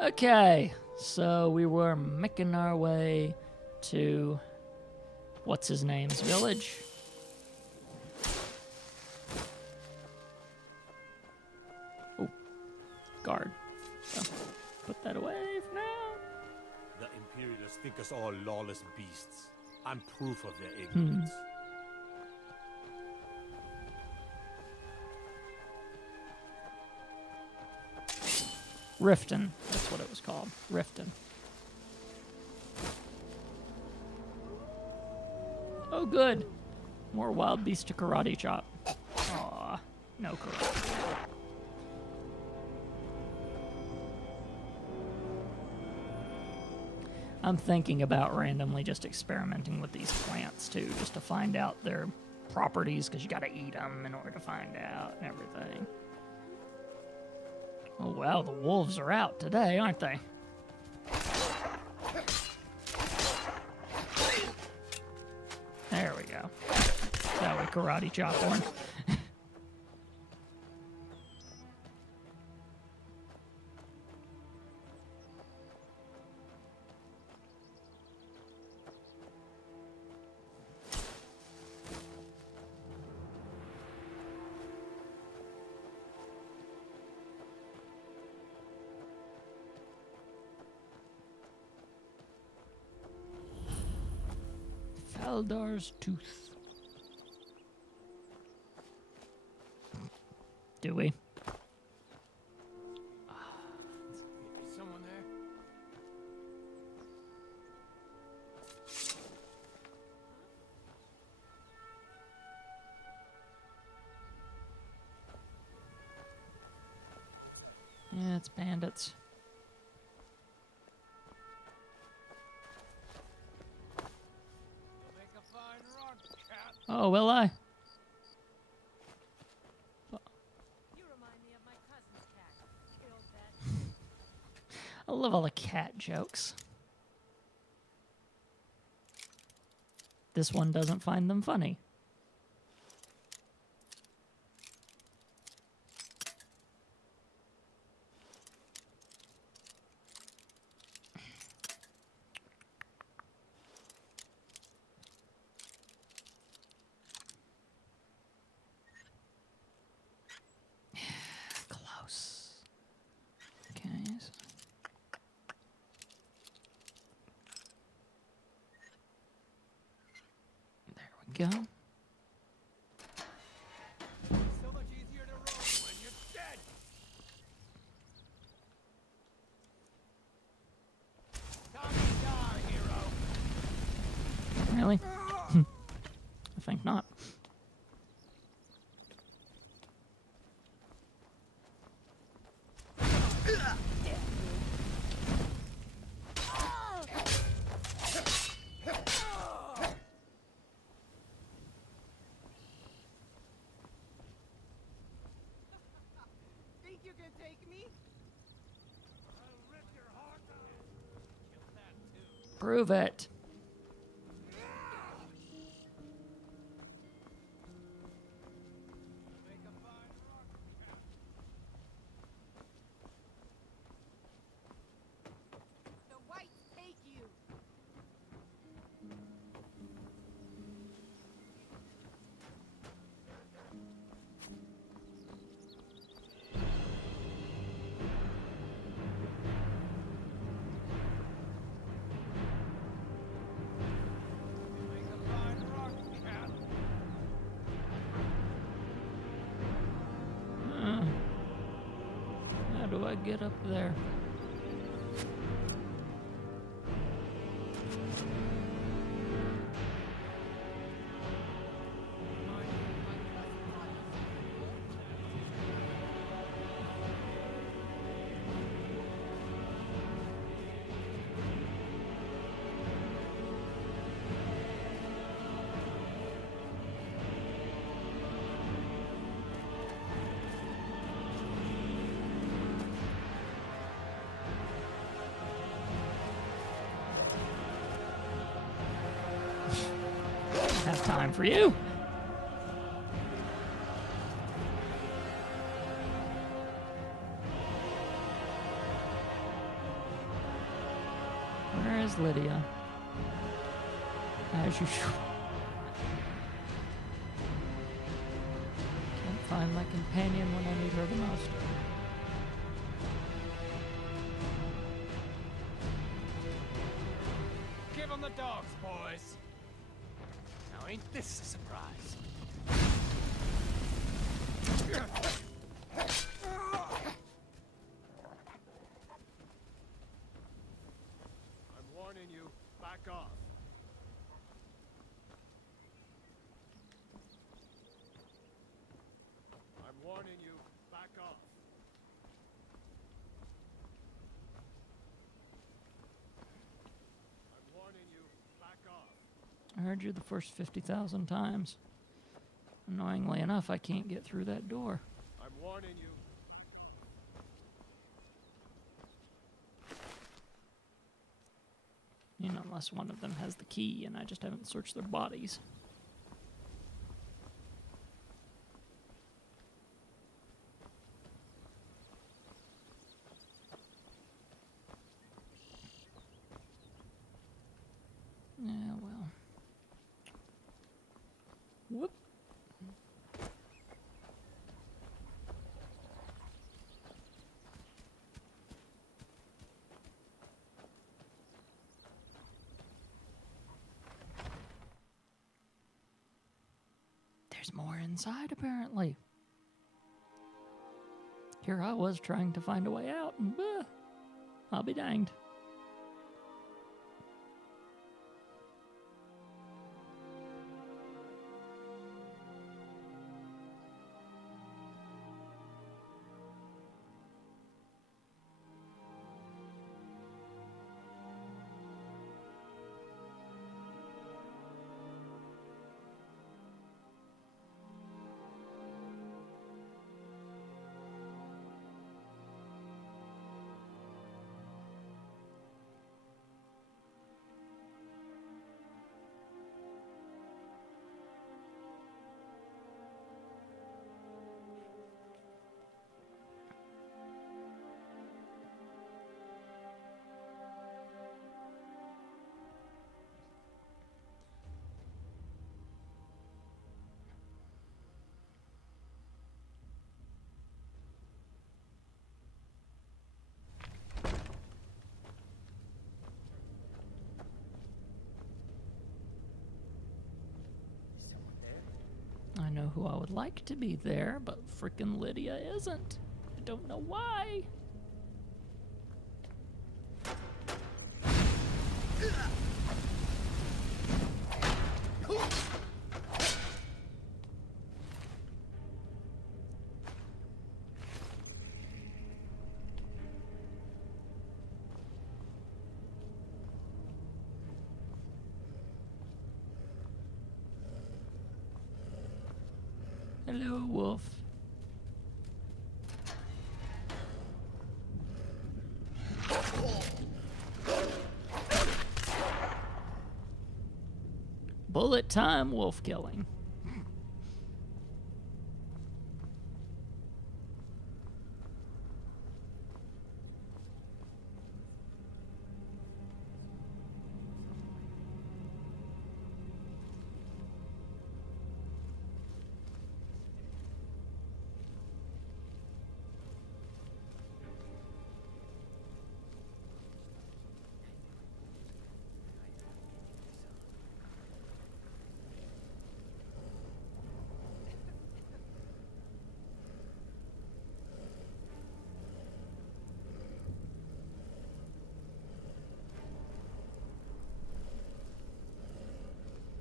Okay, so we were making our way to what's his name's village. Oh, guard. So, put that away for now. The Imperialists think us all lawless beasts. I'm proof of their ignorance. Riften, that's what it was called. Riften. Oh, good. More wild beast to karate chop. Aw, no karate. I'm thinking about randomly just experimenting with these plants too, just to find out their properties, because you gotta eat them in order to find out and everything. Oh wow, the wolves are out today, aren't they? There we go. That way karate chop one. Faldar's tooth. Do we? Is someone there? Yeah, it's bandits. Make a fine run, cat. Oh, will I? You remind me of my cousin's cat. Killed that. I love all the cat jokes. This one doesn't find them funny. Close. Okay. There we go. So much easier to roll when you're dead. Tommy Dar, hero. Really? I think not. Think you can take me? I'll rip your heart out. Kill that too. Prove it. Make a fine run, cat. The whites take you. Make a fine run, cat. How do I get up there? Have time for you. There's Lydia. As usual. Can't find my companion when I need her the most. Give 'em the dogs, boys. Now ain't this a surprise? I'm warning you, back off. I'm warning you, back off. I'm warning you, back off. I heard you the first 50,000 times. Annoyingly enough, I can't get through that door. I'm warning you. You know, unless one of them has the key and I just haven't searched their bodies. Yeah, well. Whoop. There's more inside, apparently. Here I was trying to find a way out, and I'll be danged. I know who I would like to be there, but frickin' Lydia isn't. I don't know why. Hello, wolf. Bullet time wolf killing.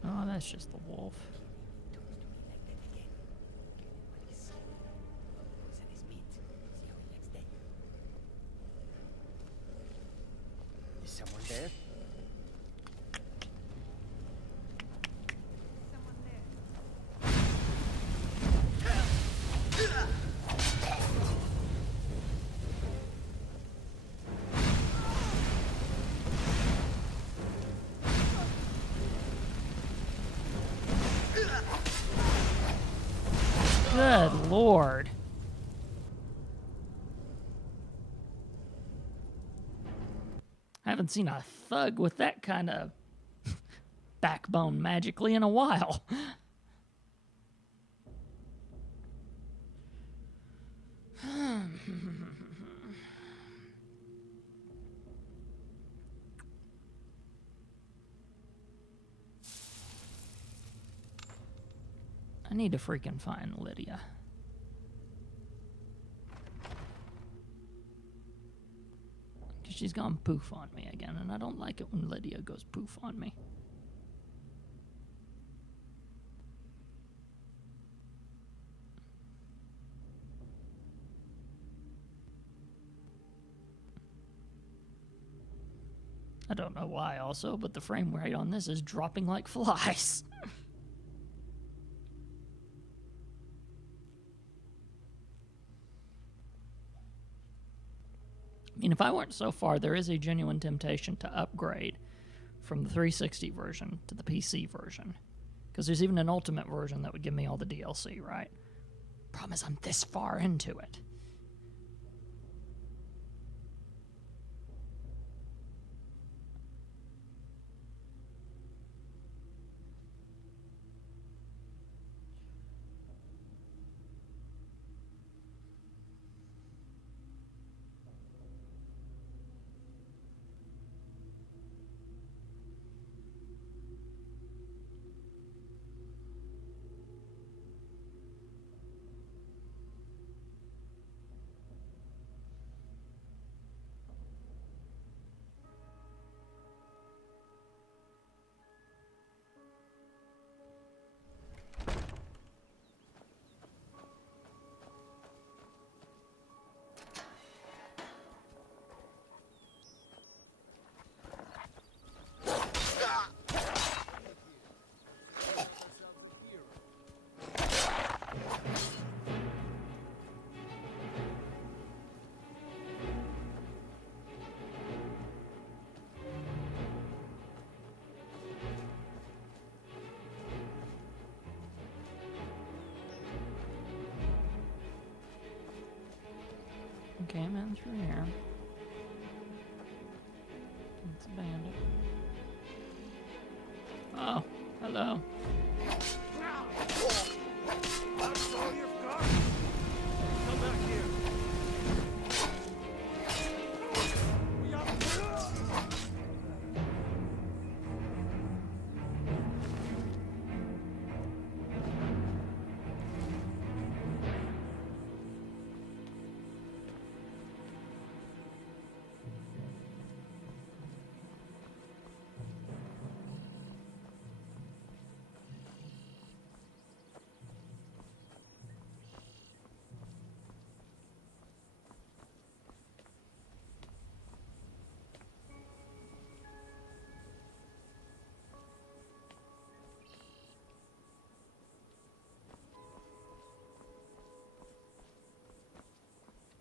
Oh, that's just the wolf. Is someone there? Someone there. Good lord. I haven't seen a thug with that kind of backbone magically in a while. I need to freaking find Lydia. Because she's gone poof on me again, and I don't like it when Lydia goes poof on me. I don't know why also, but the frame rate on this is dropping like flies. I mean, if I weren't so far, there is a genuine temptation to upgrade from the 360 version to the PC version. Because there's even an Ultimate version that would give me all the DLC, right? Problem is, I'm this far into it. Came in through here. It's a bandit. Oh, hello. That's all you've got? Come back here.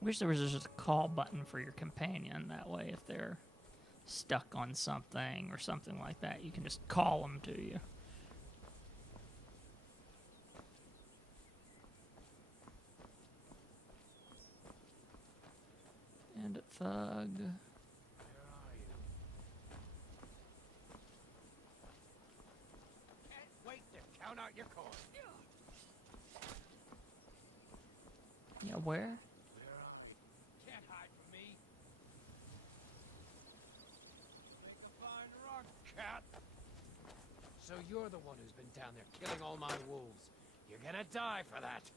Wish there was just a call button for your companion. That way, if they're stuck on something or something like that, you can just call them to you. Bandit thug. Can't wait to count out your coin. Yeah, where? Can't hide from me. Make a fine rug, cat. So you're the one who's been down there killing all my wolves. You're gonna die for that.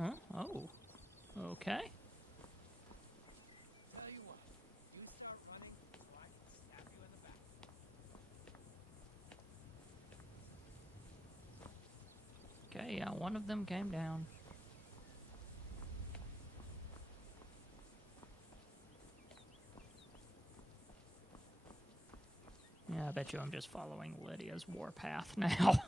Huh? Oh. Okay. Tell you what, you start running, I can stab you in the back. Okay, yeah, one of them came down. Yeah, I bet you I'm just following Lydia's warpath now.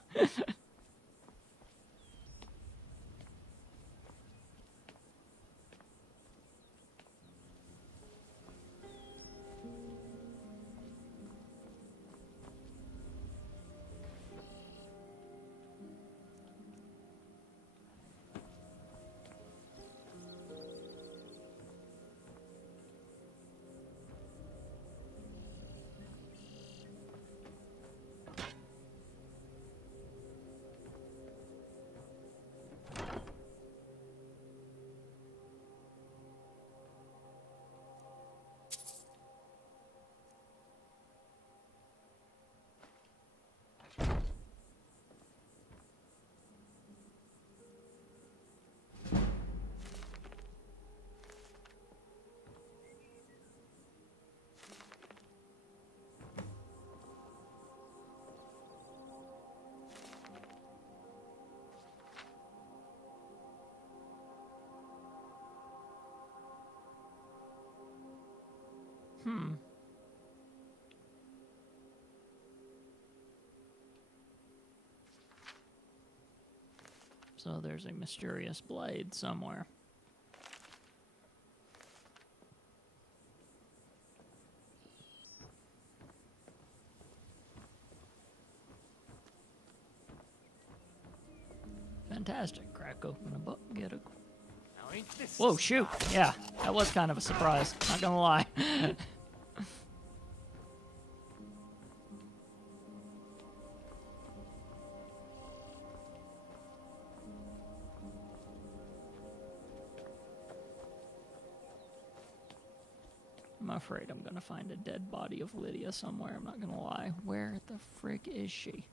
So there's a mysterious blade somewhere. Fantastic. Crack open a book, get a... Now ain't this Whoa, shoot. Yeah, that was kind of a surprise. Not gonna lie. I'm afraid I'm gonna find a dead body of Lydia somewhere. I'm not gonna lie. Where the frick is she?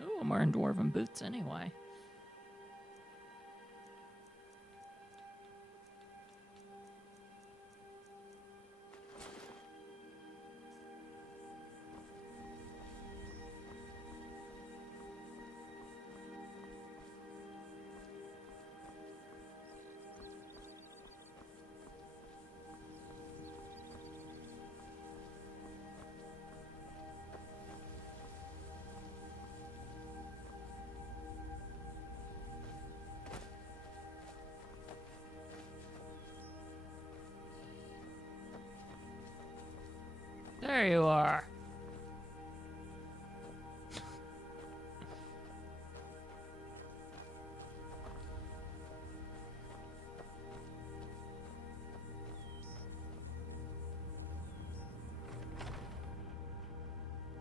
Oh, I'm wearing dwarven boots anyway. There you are.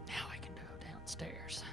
Now I can go downstairs.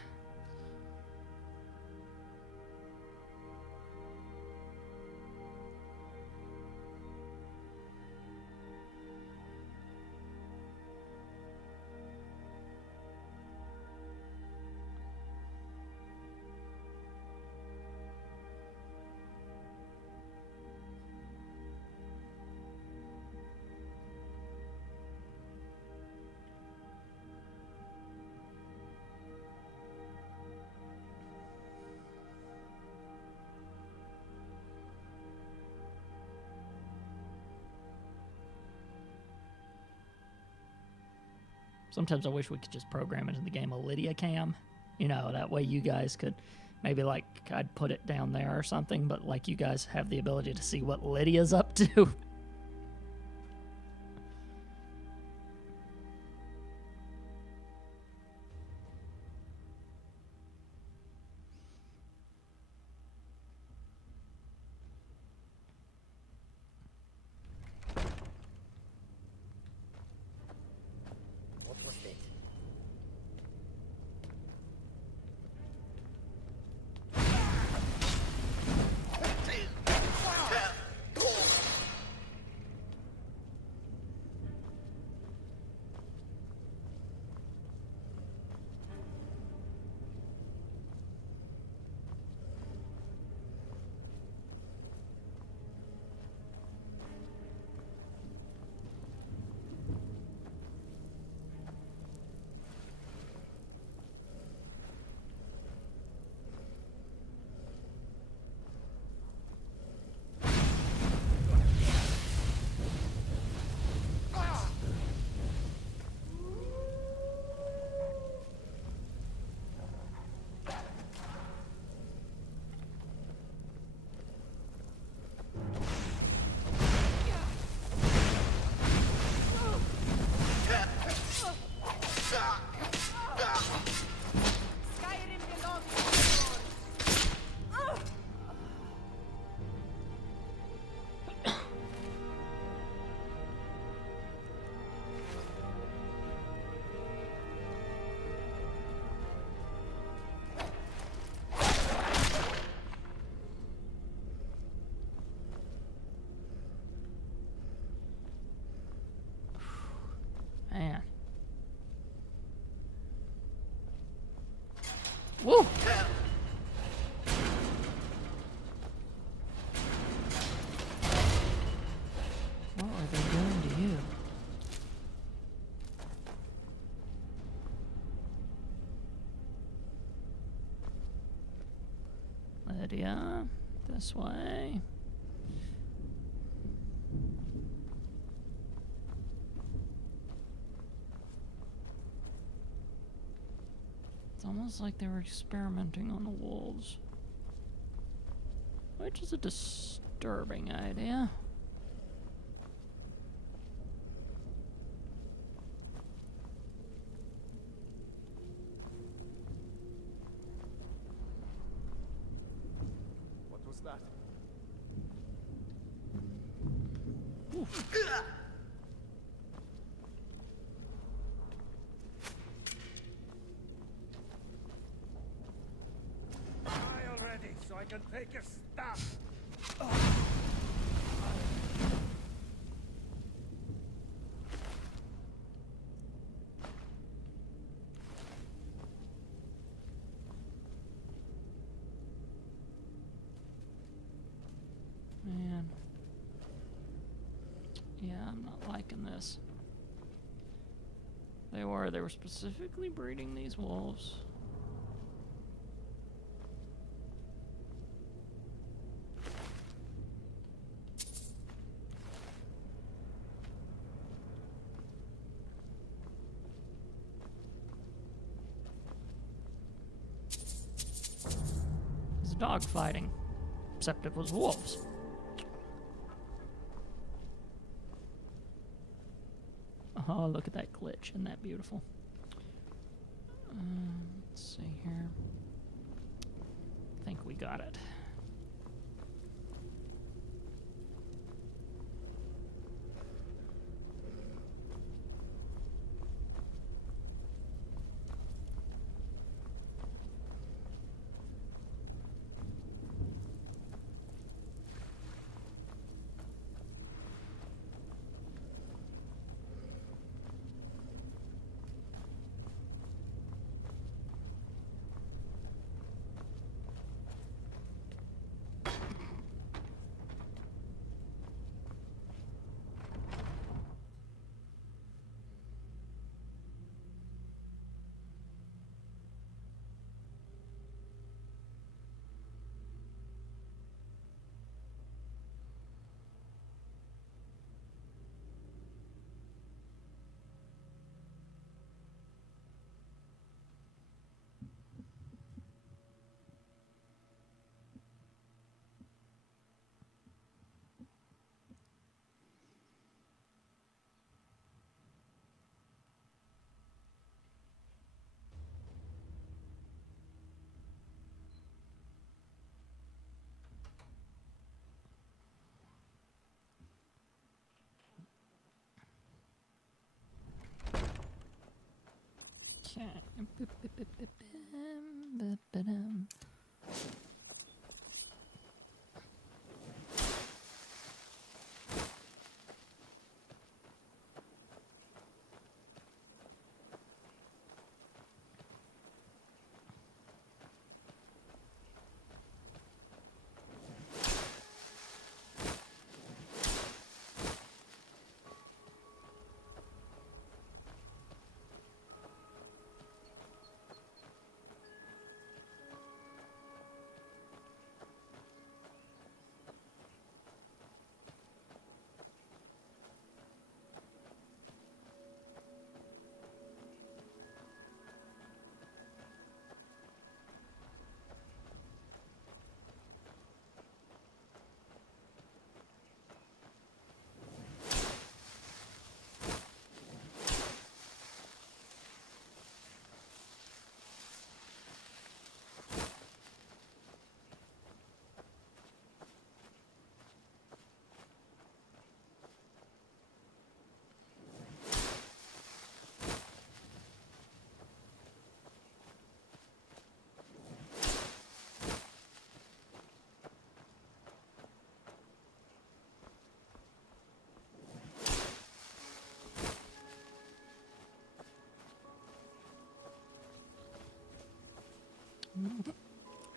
Sometimes I wish we could just program into the game a Lydia cam. You know, that way you guys could maybe, like, I'd put it down there or something, but, like, you guys have the ability to see what Lydia's up to. What was it? Skyrim belongs to yours. Woo! What are they doing to you? Lydia, this way. It's almost like they were experimenting on the wolves, which is a disturbing idea. What was that? Die already, so I can take your stuff. Man. Yeah, I'm not liking this. They were specifically breeding these wolves. It's dog fighting, except it was wolves. Oh, look at that glitch. Isn't that beautiful? Let's see here. I think we got it. Okay.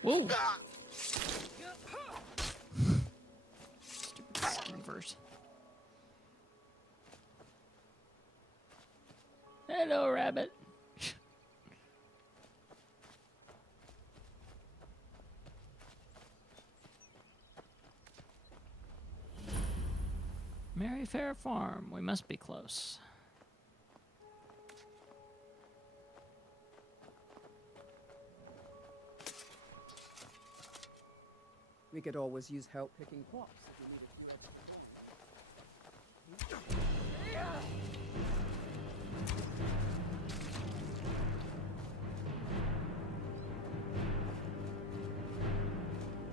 Whoa! Stupid skeevers. Hello, rabbit. Merryfair Farm. We must be close. We could always use help picking crops if we needed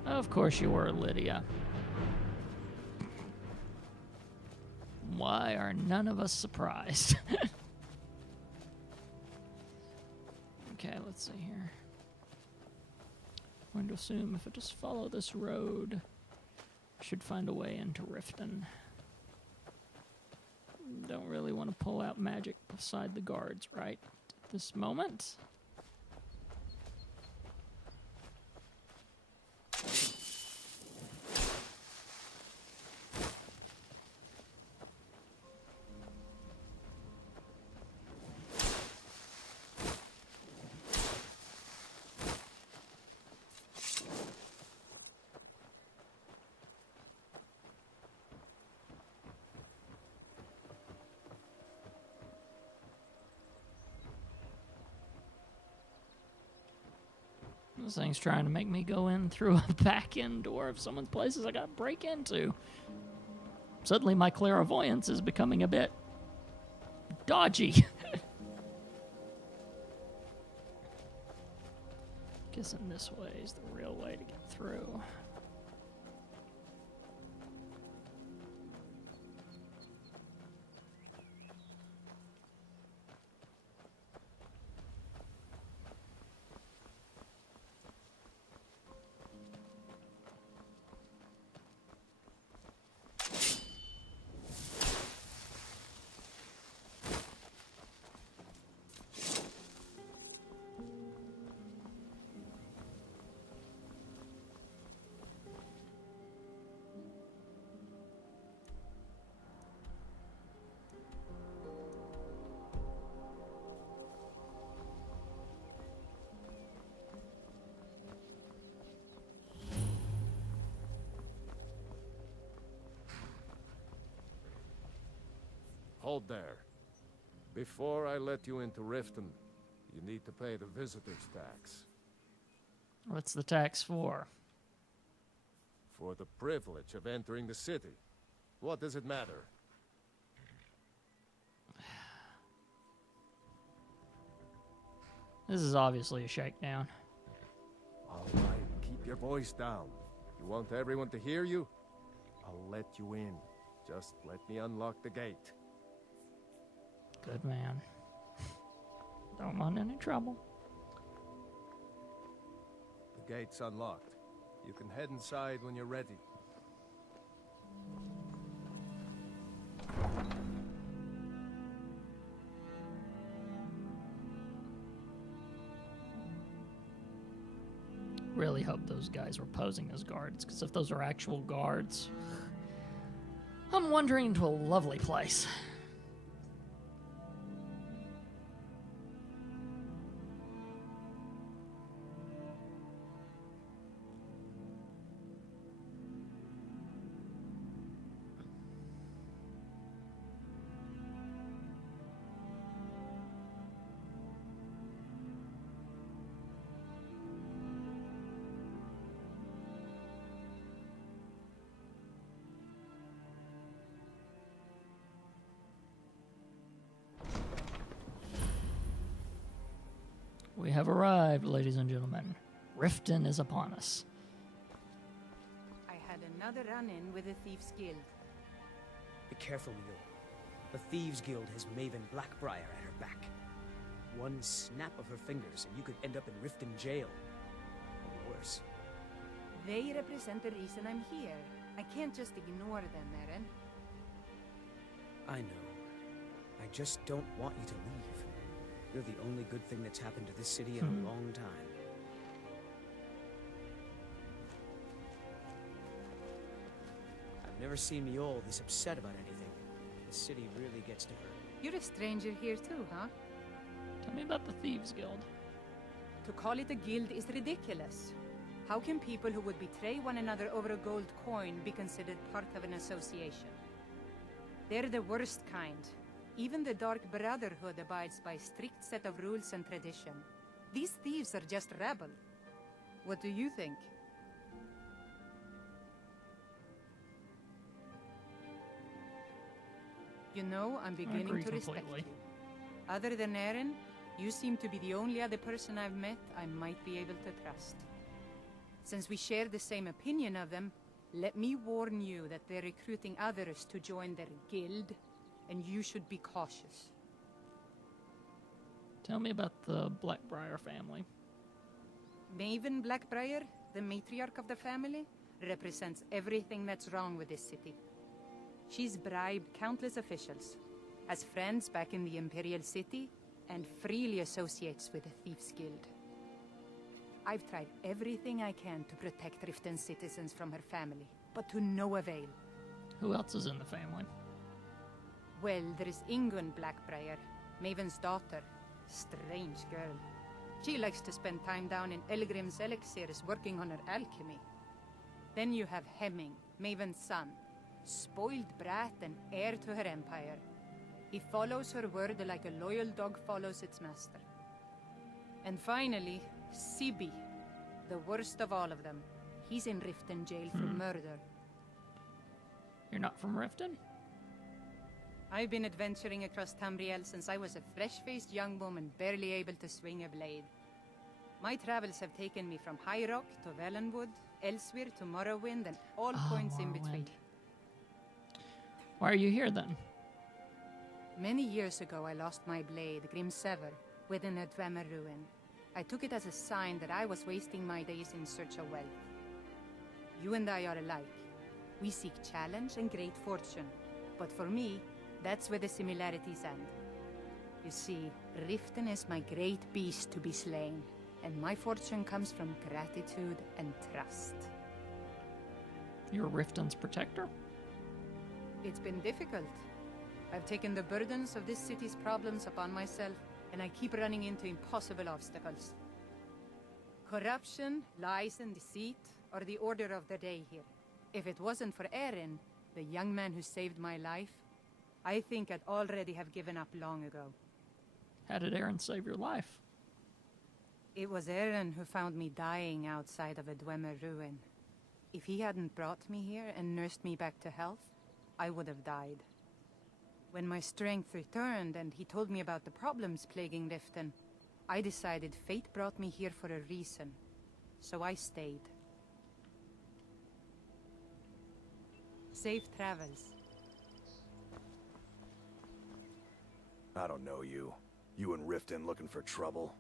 to. Of course you were, Lydia. Why are none of us surprised? Okay, let's see here. I'm going to assume if I just follow this road, I should find a way into Riften. Don't really want to pull out magic beside the guards right at this moment. This thing's trying to make me go in through a back-end door of someone's places I gotta break into. Suddenly my clairvoyance is becoming a bit dodgy. Guessing this way is the real way to get through. Hold there. Before I let you into Riften, you need to pay the visitor's tax. What's the tax for? For the privilege of entering the city. What does it matter? This is obviously a shakedown. All right, keep your voice down. You want everyone to hear you? I'll let you in. Just let me unlock the gate. Good man. Don't want any trouble. The gate's unlocked. You can head inside when you're ready. Really hope those guys were posing as guards, because if those are actual guards, I'm wandering into a lovely place. We have arrived, ladies and gentlemen. Riften is upon us. I had another run-in with the Thieves' Guild. Be careful, Mule. The Thieves Guild has Maven Blackbriar at her back. One snap of her fingers and you could end up in Riften jail. Or worse. They represent the reason I'm here. I can't just ignore them, Eren. I know. I just don't want you to leave. You're the only good thing that's happened to this city in a long time. Never seen me all this upset about anything. The city really gets to her. You're a stranger here too, huh? Tell me about the Thieves Guild. To call it a guild is ridiculous. How can people who would betray one another over a gold coin be considered part of an association? They're the worst kind. Even the Dark Brotherhood abides by a strict set of rules and tradition. These thieves are just rabble. What do you think? You know, I'm beginning agree to respect completely. you. Other than Eren, you seem to be the only other person I've met I might be able to trust. Since we share the same opinion of them, let me warn you that they're recruiting others to join their guild, and you should be cautious. Tell me about the Blackbriar family. Maven Blackbriar, the matriarch of the family, represents everything that's wrong with this city. She's bribed countless officials, has friends back in the Imperial City, and freely associates with the Thieves Guild. I've tried everything I can to protect Riften's citizens from her family, but to no avail. Who else is in the family? Well, there is Ingun Blackbriar, Maven's daughter. Strange girl. She likes to spend time down in Elgrim's elixirs working on her alchemy. Then you have Hemming, Maven's son. Spoiled brat and heir to her empire. He follows her word like a loyal dog follows its master. And finally, Sibi, the worst of all of them. He's in Riften jail for murder. You're not from Riften? I've been adventuring across Tamriel since I was a fresh-faced young woman barely able to swing a blade. My travels have taken me from High Rock to Valenwood, Elsewhere to Morrowind, and all points in between. Morrowind. Why are you here then? Many years ago, I lost my blade, Grimsever, within a Dwemer ruin. I took it as a sign that I was wasting my days in search of wealth. You and I are alike. We seek challenge and great fortune. But for me, that's where the similarities end. You see, Riften is my great beast to be slain, and my fortune comes from gratitude and trust. You're Riften's protector? It's been difficult. I've taken the burdens of this city's problems upon myself, and I keep running into impossible obstacles. Corruption, lies, and deceit are the order of the day here. If it wasn't for Eren, the young man who saved my life, I think I'd already have given up long ago. How did Eren save your life? It was Eren who found me dying outside of a Dwemer ruin. If he hadn't brought me here and nursed me back to health, I would have died. When my strength returned and he told me about the problems plaguing Riften, I decided fate brought me here for a reason. So I stayed. Safe travels. I don't know you. You and Riften looking for trouble?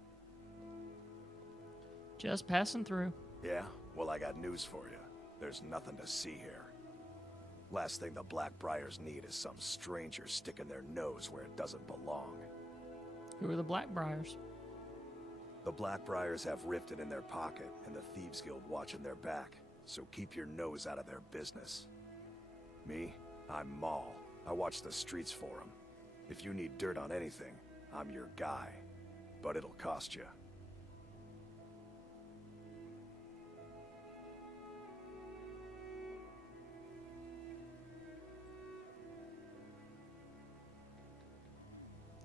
Just passing through. Yeah? Well, I got news for you. There's nothing to see here. Last thing the Blackbriars need is some stranger sticking their nose where it doesn't belong. Who are the Blackbriars? The Blackbriars have Riften in their pocket, and the Thieves Guild watching their back, so keep your nose out of their business. Me? I'm Maul. I watch the streets for them. If you need dirt on anything, I'm your guy. But it'll cost you.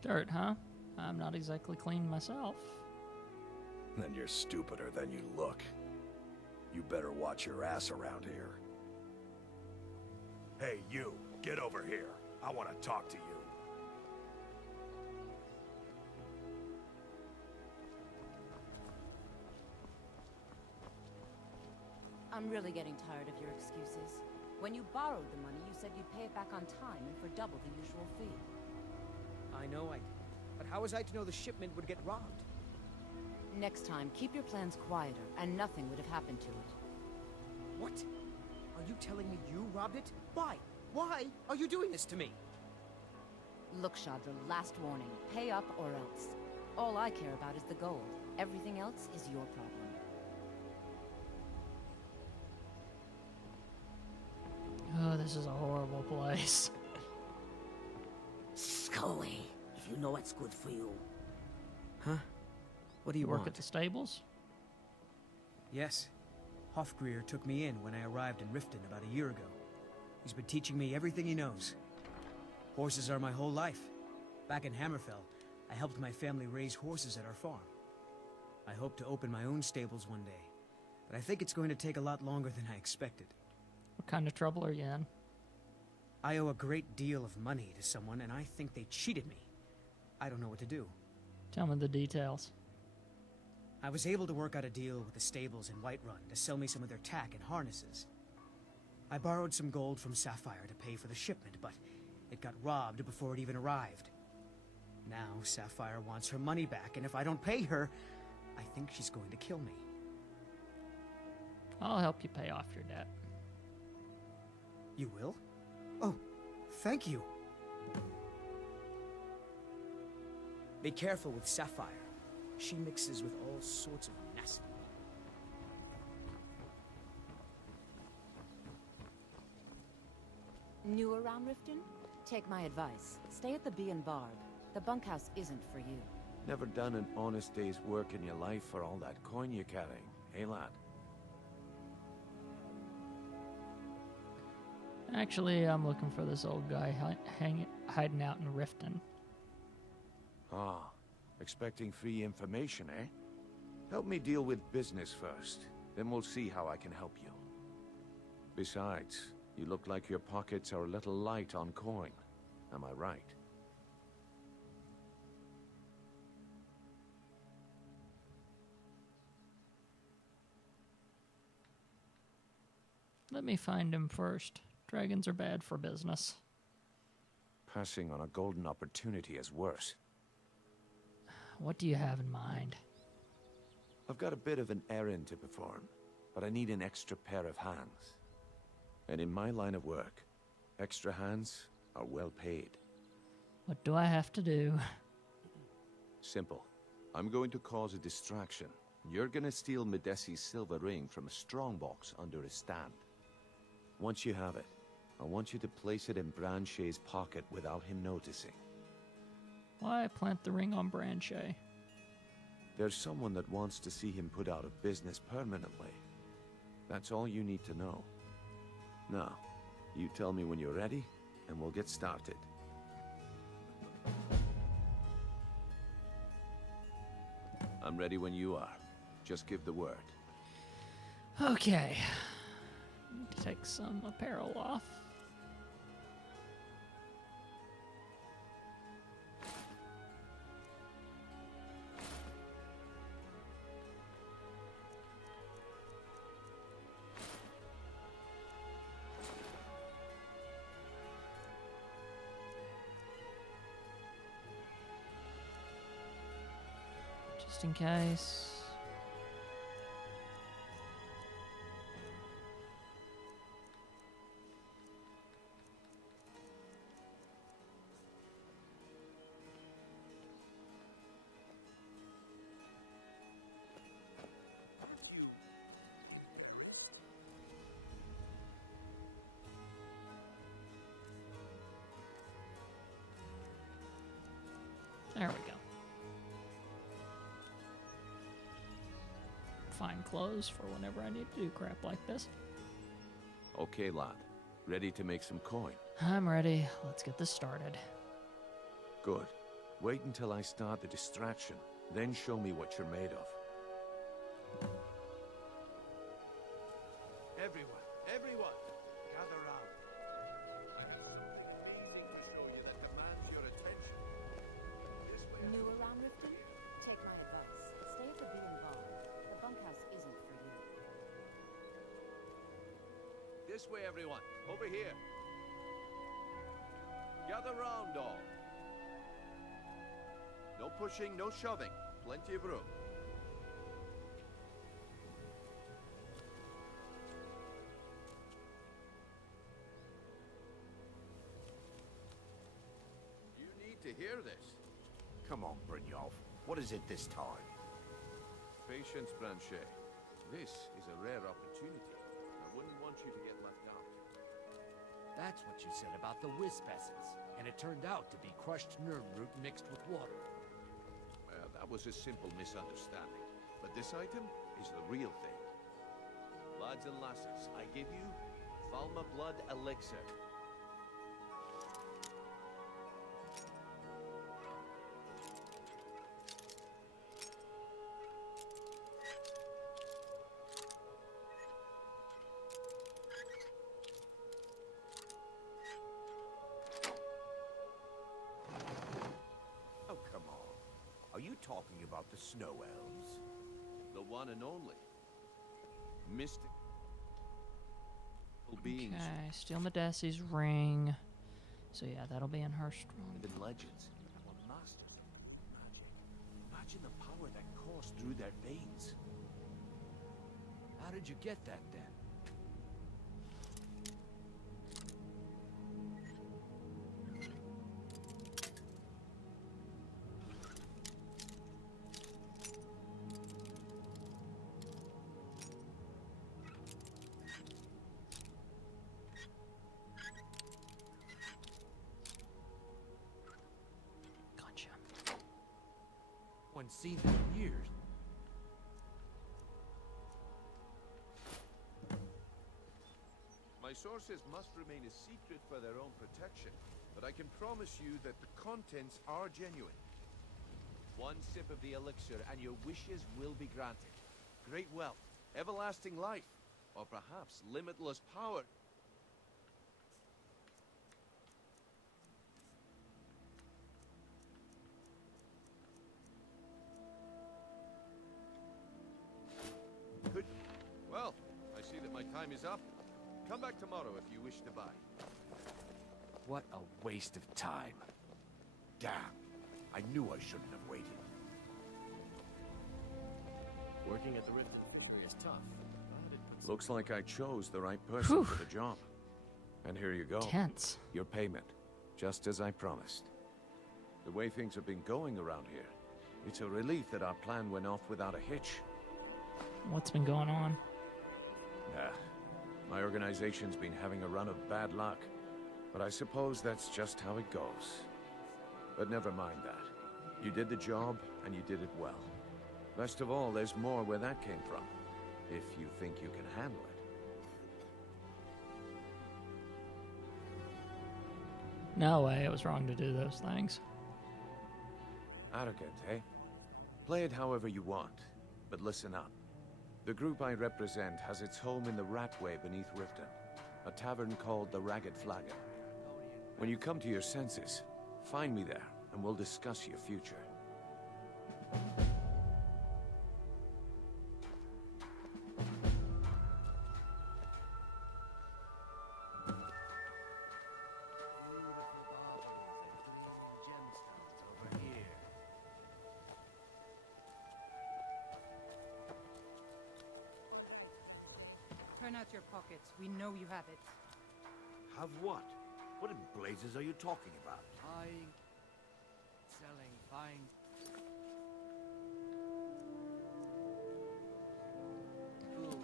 Dirt, huh? I'm not exactly clean myself. Then you're stupider than you look. You better watch your ass around here. Hey, you! Get over here! I want to talk to you. I'm really getting tired of your excuses. When you borrowed the money, you said you'd pay it back on time and for double the usual fee. I know I did. But how was I to know the shipment would get robbed? Next time, keep your plans quieter, and nothing would have happened to it. What? Are you telling me you robbed it? Why? Why are you doing this to me? Look, Shadra, last warning. Pay up or else. All I care about is the gold. Everything else is your problem. Oh, this is a horrible place. Go away, if you know what's good for you. Huh? What do you Work want? at the stables? Yes. Hofgreer took me in when I arrived in Riften about a year ago. He's been teaching me everything he knows. Horses are my whole life. Back in Hammerfell, I helped my family raise horses at our farm. I hope to open my own stables one day, but I think it's going to take a lot longer than I expected. What kind of trouble are you in? I owe a great deal of money to someone, and I think they cheated me. I don't know what to do. Tell me the details. I was able to work out a deal with the stables in Whiterun to sell me some of their tack and harnesses. I borrowed some gold from Sapphire to pay for the shipment, but it got robbed before it even arrived. Now Sapphire wants her money back, and if I don't pay her, I think she's going to kill me. I'll help you pay off your debt. You will? Oh, thank you. Be careful with Sapphire. She mixes with all sorts of nasty. New around Riften? Take my advice. Stay at the Bee and Barb. The bunkhouse isn't for you. Never done an honest day's work in your life for all that coin you're carrying, eh, lad? Actually, I'm looking for this old guy hiding out in Riften. Ah, expecting free information, eh? Help me deal with business first, then we'll see how I can help you. Besides, you look like your pockets are a little light on coin. Am I right? Let me find him first. Dragons are bad for business. Passing on a golden opportunity is worse. What do you have in mind? I've got a bit of an errand to perform, but I need an extra pair of hands. And in my line of work, extra hands are well paid. What do I have to do? Simple. I'm going to cause a distraction. You're gonna steal Medesi's silver ring from a strongbox under his stand. Once you have it, I want you to place it in Branche's pocket without him noticing. Why plant the ring on Branche? There's someone that wants to see him put out of business permanently. That's all you need to know. Now, you tell me when you're ready, and we'll get started. I'm ready when you are. Just give the word. Okay. Need to take some apparel off. Just in case. There we go. Fine clothes for whenever I need to do crap like this. Okay, lad. Ready to make some coin? I'm ready. Let's get this started. Good. Wait until I start the distraction, then show me what you're made of. Everyone, gather round. Amazing to show you that demands your attention. This way. New around Riften? Take my advice. Stay at the Bee and Barb. The bunkhouse isn't for you. This way, everyone. Over here. Gather round, all. No pushing, no shoving. Plenty of room. You need to hear this. Come on, Brynjolf. What is it this time? Patience, Branche. This is a rare opportunity. I wouldn't want you to get left out. That's what you said about the wisp essence. And it turned out to be crushed nerve root mixed with water. Well, that was a simple misunderstanding. But this item is the real thing. Lads and lasses, I give you Falma Blood Elixir. Oh, come on. Are you talking about the snow elves? The one and only. Mystic beings. Okay, steal Medesi's ring. So yeah, that'll be in her strong. Even legends were masters of magic. Imagine the power that coursed through their veins. How did you get that then? Gotcha. One seen that in years. My sources must remain a secret for their own protection, but I can promise you that the contents are genuine. One sip of the elixir and your wishes will be granted. Great wealth, everlasting life, or perhaps limitless power. Good. Well, I see that my time is up. Come back tomorrow if you wish to buy. What a waste of time. Damn. I knew I shouldn't have waited. Working at the Riften Factory is tough. But it puts Looks like I chose the right person Whew. for the job. And here you go. Tense. Your payment, just as I promised. The way things have been going around here, it's a relief that our plan went off without a hitch. What's been going on? My organization's been having a run of bad luck, but I suppose that's just how it goes. But never mind that. You did the job, and you did it well. Best of all, there's more where that came from, if you think you can handle it. No way, it was wrong to do those things. Arrogant, eh? Play it however you want, but listen up. The group I represent has its home in the Ratway beneath Riften, a tavern called the Ragged Flagon. When you come to your senses, find me there, and we'll discuss your future. Turn out your pockets. We know you have it. Have what? What in blazes are you talking about? buying, selling, buying.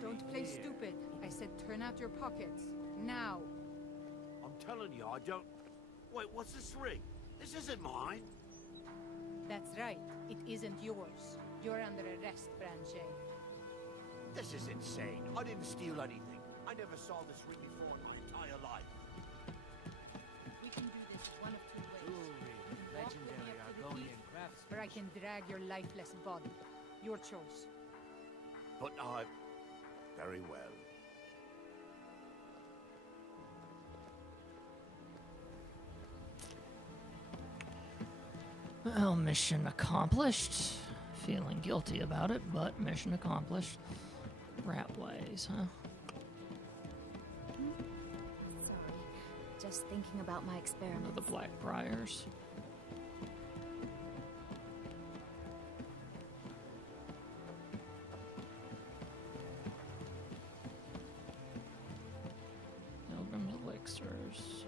Don't play stupid. I said turn out your pockets. Now. I'm telling you, I don't... Wait, what's this ring? This isn't mine. That's right. It isn't yours. You're under arrest, Branche. This is insane. I didn't steal anything. I never saw this ring before in my entire life. We can do this one of two ways. Jewelry, You can walk with me legendary up to the Argonian thief, craftsmanship. or I can drag your lifeless body. Your choice. But I... Very well. Well, mission accomplished. Feeling guilty about it, but mission accomplished. Ratways, huh? Sorry. Just thinking about my experiments. The Black Briars. Pilgrim elixirs.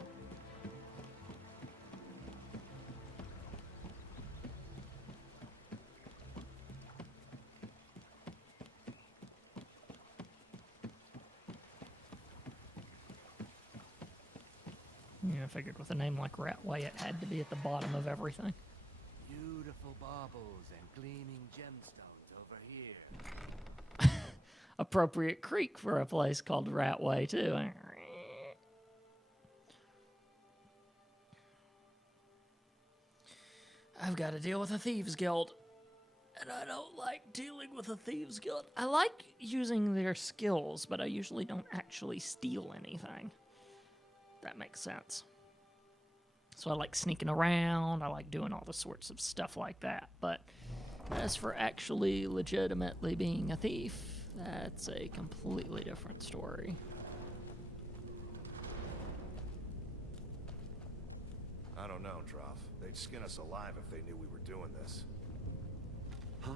I figured with a name like Ratway, it had to be at the bottom of everything. Beautiful baubles and gleaming gemstones over here. Appropriate creek for a place called Ratway, too. I've got to deal with a thieves guild. And I don't like dealing with a thieves guild. I like using their skills, but I usually don't actually steal anything. That makes sense. So I like sneaking around. I like doing all the sorts of stuff like that. But as for actually legitimately being a thief, that's a completely different story. I don't know, Droff. They'd skin us alive if they knew we were doing this. Huh?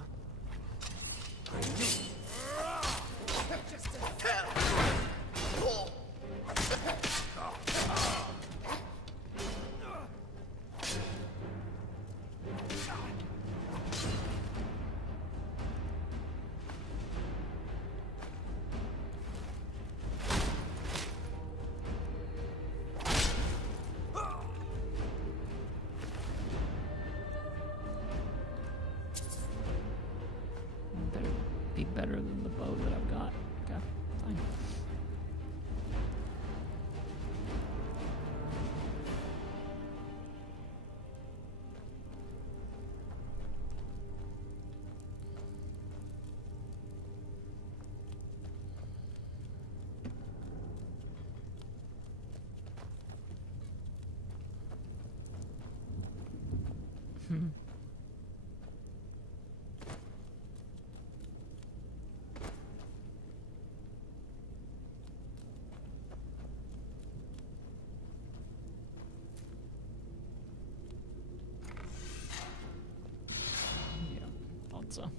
Better be better than the bow that I've got. Okay, fine. Yeah, thought so.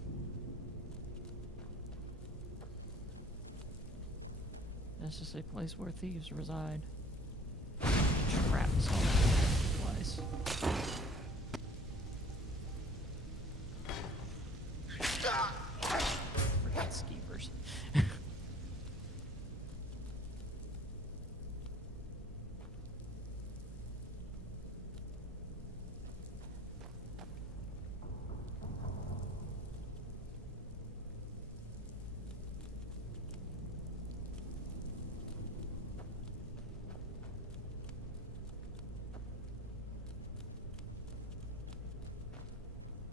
That's just a place where thieves reside. Traps all over the place. Freaking skeevers.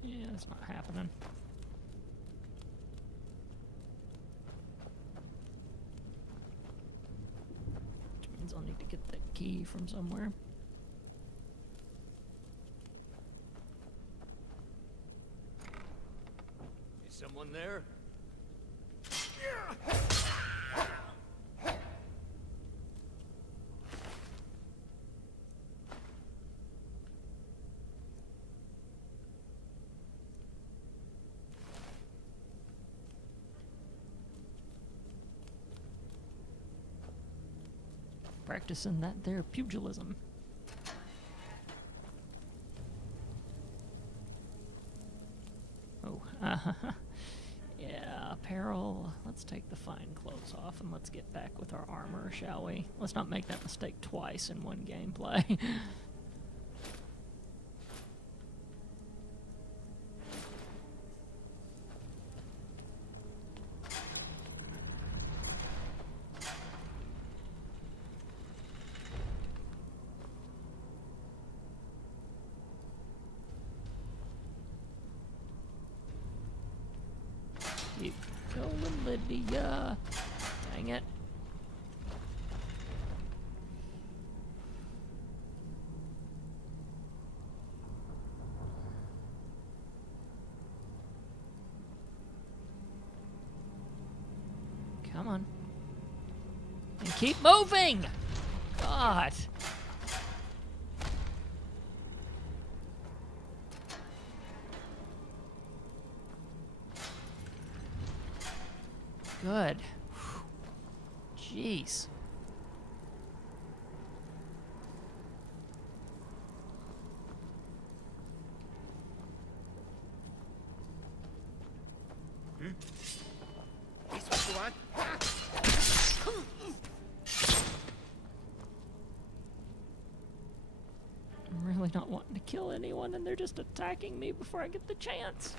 Yeah, it's not happening. Which means I'll need to get that key from somewhere. Is someone there? Practicing that there pugilism. Oh, yeah, apparel. Let's take the fine clothes off and let's get back with our armor, shall we? Let's not make that mistake twice in one gameplay. Keep going, Lydia. Dang it. Come on. And keep moving! God. Good. Jeez. This what you want? kill anyone and they're just attacking me before I get the chance.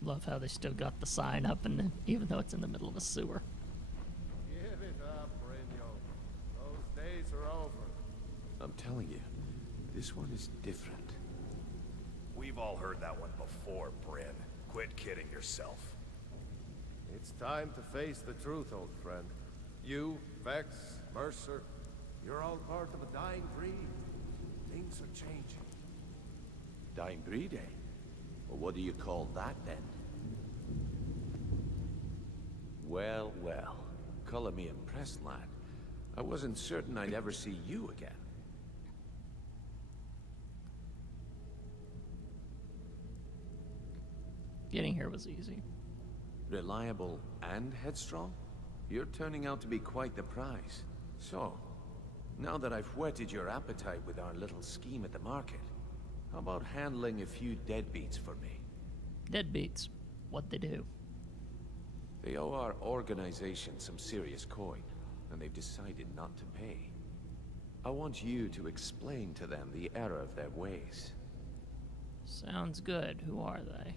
Love how they still got the sign up, and even though it's in the middle of a sewer. Give it up, Brynjo. Those days are over. I'm telling you, this one is different. We've all heard that one before, Bryn. Quit kidding yourself. It's time to face the truth, old friend. You, Vex, Mercer, you're all part of a dying breed. Things are changing. Dying breed, eh? Well, what do you call that, then? Well, well. Color me impressed, lad. I wasn't certain I'd ever see you again. Getting here was easy. Reliable and headstrong? You're turning out to be quite the prize. So, now that I've whetted your appetite with our little scheme at the market, how about handling a few deadbeats for me? Deadbeats? What they do? They owe our organization some serious coin, and they've decided not to pay. I want you to explain to them the error of their ways. Sounds good. Who are they?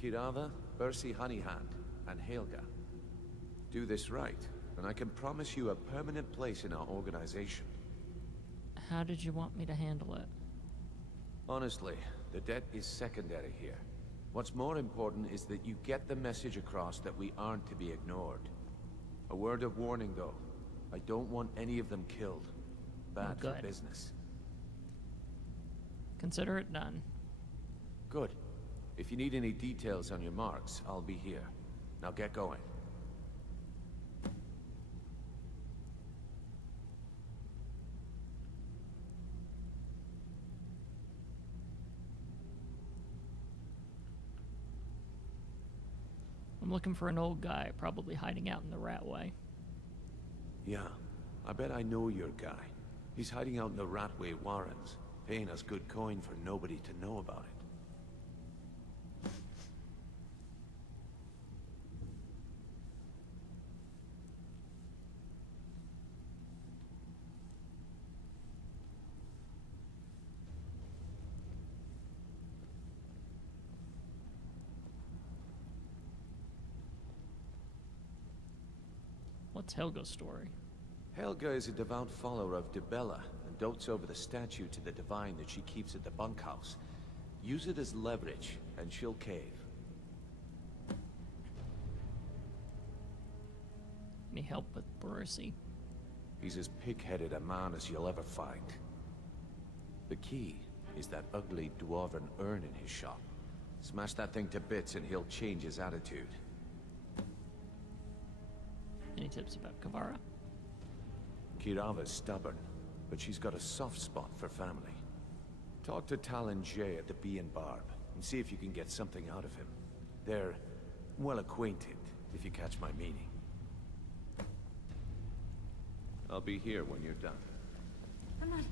Kirava, Bersi Honeyhand, and Helga. Do this right, and I can promise you a permanent place in our organization. How did you want me to handle it? Honestly, the debt is secondary here. What's more important is that you get the message across that we aren't to be ignored. A word of warning, though. I don't want any of them killed. Bad for good. business. Consider it done. Good. If you need any details on your marks, I'll be here. Now get going. I'm looking for an old guy, probably hiding out in the Ratway. Yeah, I bet I know your guy. He's hiding out in the Ratway Warrens, paying us good coin for nobody to know about it. What's Helga's story? Helga is a devout follower of Dibella and dotes over the statue to the divine that she keeps at the bunkhouse. Use it as leverage, and she'll cave. Any help with Borussi? He's as pig-headed a man as you'll ever find. The key is that ugly dwarven urn in his shop. Smash that thing to bits and he'll change his attitude. Any tips about Kavara? Kirava's stubborn, but she's got a soft spot for family. Talk to Talon Jay at the Bee and Barb, and see if you can get something out of him. They're well acquainted, if you catch my meaning. I'll be here when you're done. Come on.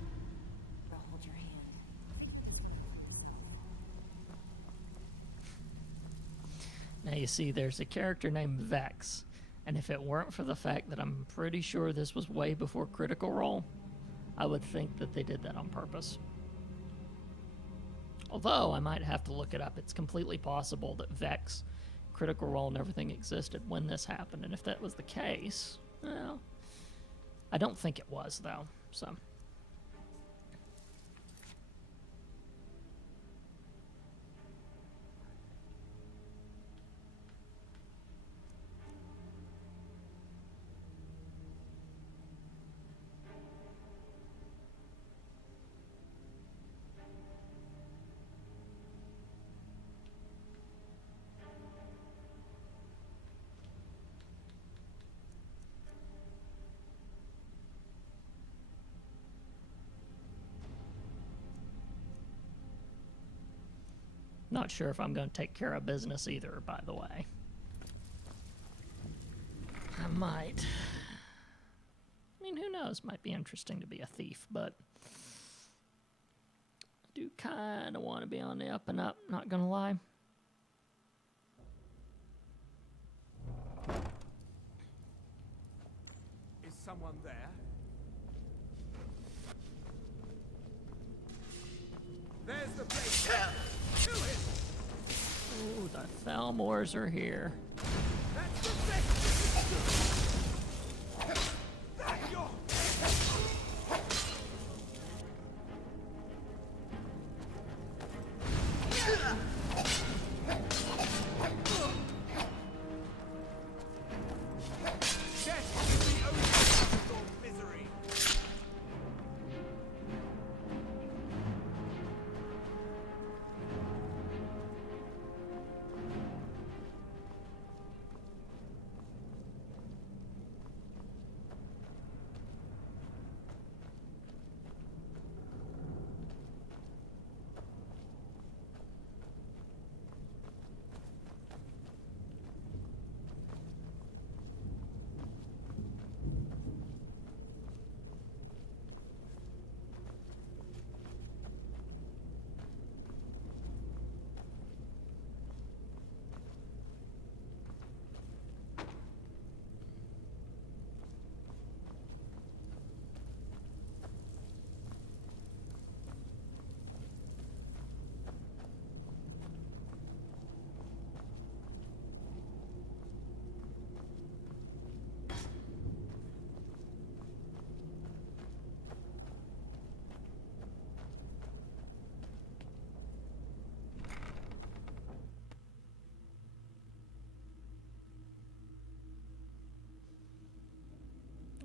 I'll hold your hand. Now you see, there's a character named Vex, and if it weren't for the fact that I'm pretty sure this was way before Critical Role, I would think that they did that on purpose. Although, I might have to look it up. It's completely possible that Vex, Critical Role, and everything existed when this happened, and if that was the case, well, I don't think it was, though, so... Not sure if I'm going to take care of business either, by the way. I might. I mean, who knows? Might be interesting to be a thief, but I do kind of want to be on the up and up, not going to lie. Is someone there? There's the place. To it. Ooh, the Thalmors are here. That's the best. That your.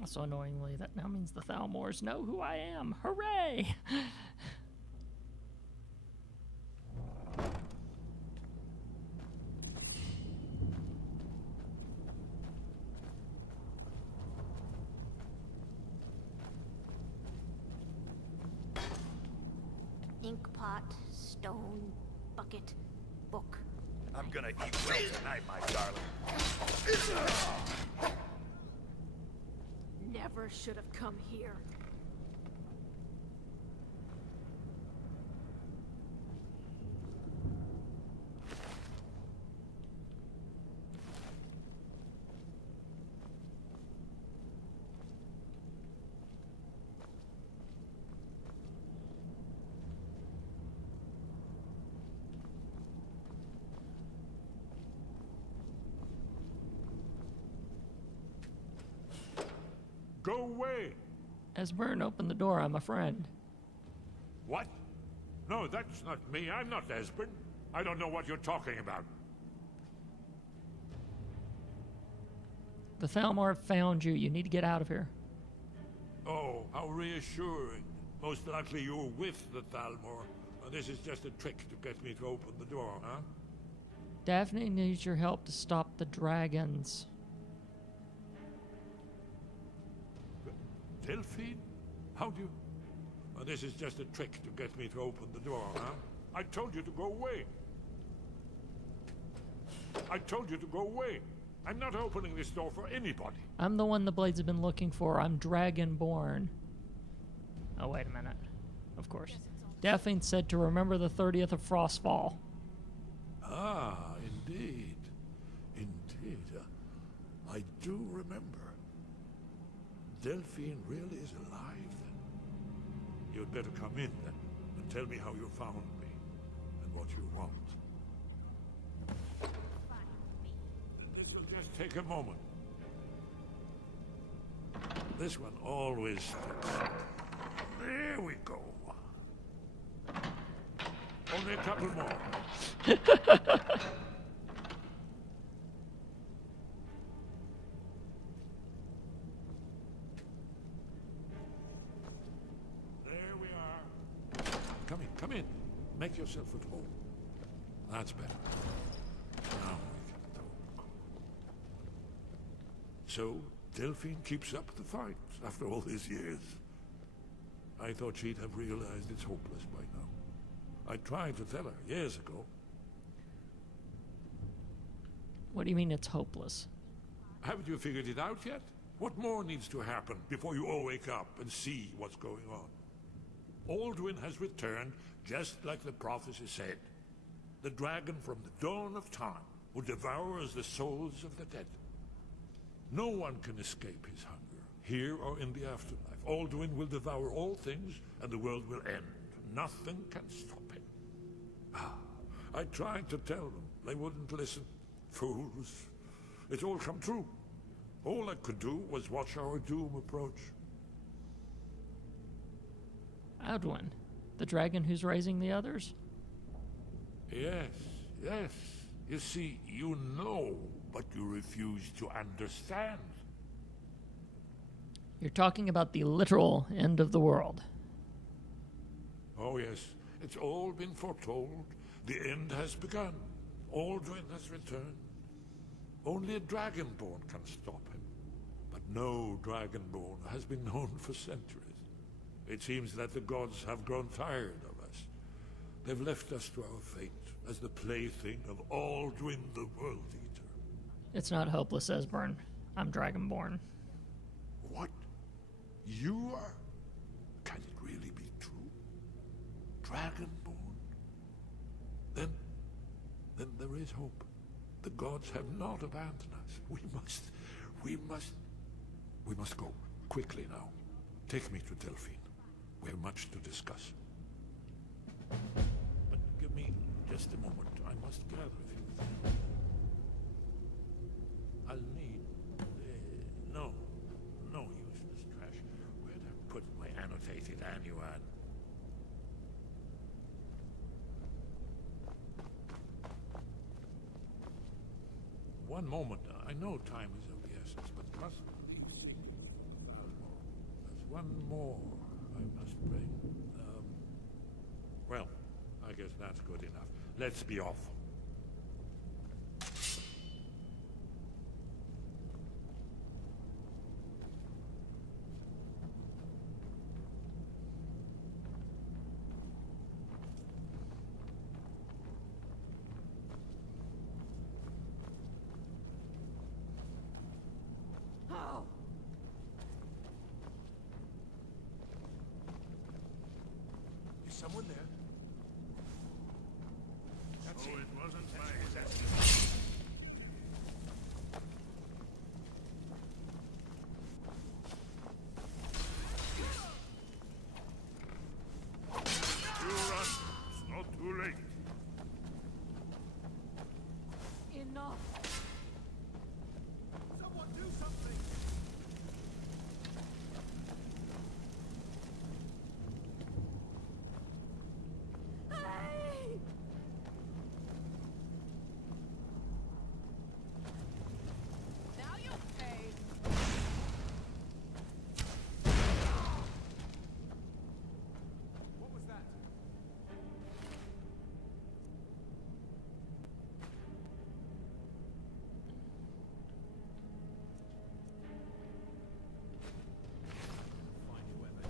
Also, annoyingly, that now means the Thalmors know who I am. Hooray! Inkpot, stone, bucket, book. I'm gonna eat well tonight, my darling. Never should have come here. Go away! Esbern, open the door. I'm a friend. What? No, that's not me. I'm not Esbern. I don't know what you're talking about. The Thalmor found you. You need to get out of here. Oh, how reassuring. Most likely you're with the Thalmor. This is just a trick to get me to open the door, huh? Daphne needs your help to stop the dragons. Delphine? How do you... this is just a trick to get me to open the door, huh? I told you to go away. I told you to go away. I'm not opening this door for anybody. I'm the one the Blades have been looking for. I'm Dragonborn. Oh, wait a minute. Of course. Daphne said to remember the 30th of Frostfall. Ah, indeed. Indeed. I do remember. Delphine really is alive, then? You'd better come in, then, and tell me how you found me, and what you want. This will just take a moment. This one always sticks. There we go. Only a couple more. Come in. Make yourself at home. That's better. Now we can talk. So, Delphine keeps up the fight after all these years. I thought she'd have realized it's hopeless by now. I tried to tell her years ago, What do you mean it's hopeless? Haven't you figured it out yet? What more needs to happen before you all wake up and see what's going on? Alduin has returned just like the prophecy said. The dragon from the dawn of time will devour the souls of the dead. No one can escape his hunger, here or in the afterlife. Alduin will devour all things, and the world will end. Nothing can stop him. I tried to tell them. They wouldn't listen. Fools. It's all come true. All I could do was watch our doom approach. Alduin, the dragon who's raising the others? Yes, yes. You see, you know, but you refuse to understand. You're talking about the literal end of the world. Oh yes, it's all been foretold. The end has begun. Alduin has returned. Only a dragonborn can stop him. But no dragonborn has been known for centuries. It seems that the gods have grown tired of us. They've left us to our fate as the plaything of Alduin the World Eater. It's not hopeless, Esbern. I'm dragonborn. What? You are? Can it really be true? Dragonborn? Then there is hope. The gods have not abandoned us. We must go. Quickly now. Take me to Delphine. We have much to discuss. But give me just a moment. I must gather a few things. I'll need... no useless trash. Where'd I put my annotated annuad? One moment. I know time is of the essence, but must leave city Valmore. There's one more I must bring. Well, I guess that's good enough. Let's be off. Is someone there? That's it. It wasn't my... You run. It's not too late. Enough. Someone do something! Hey! Now you pay. What was that? Find your weapon.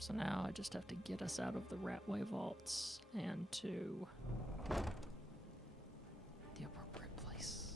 So now I just have to get us out of the Ratway vaults and to the appropriate place.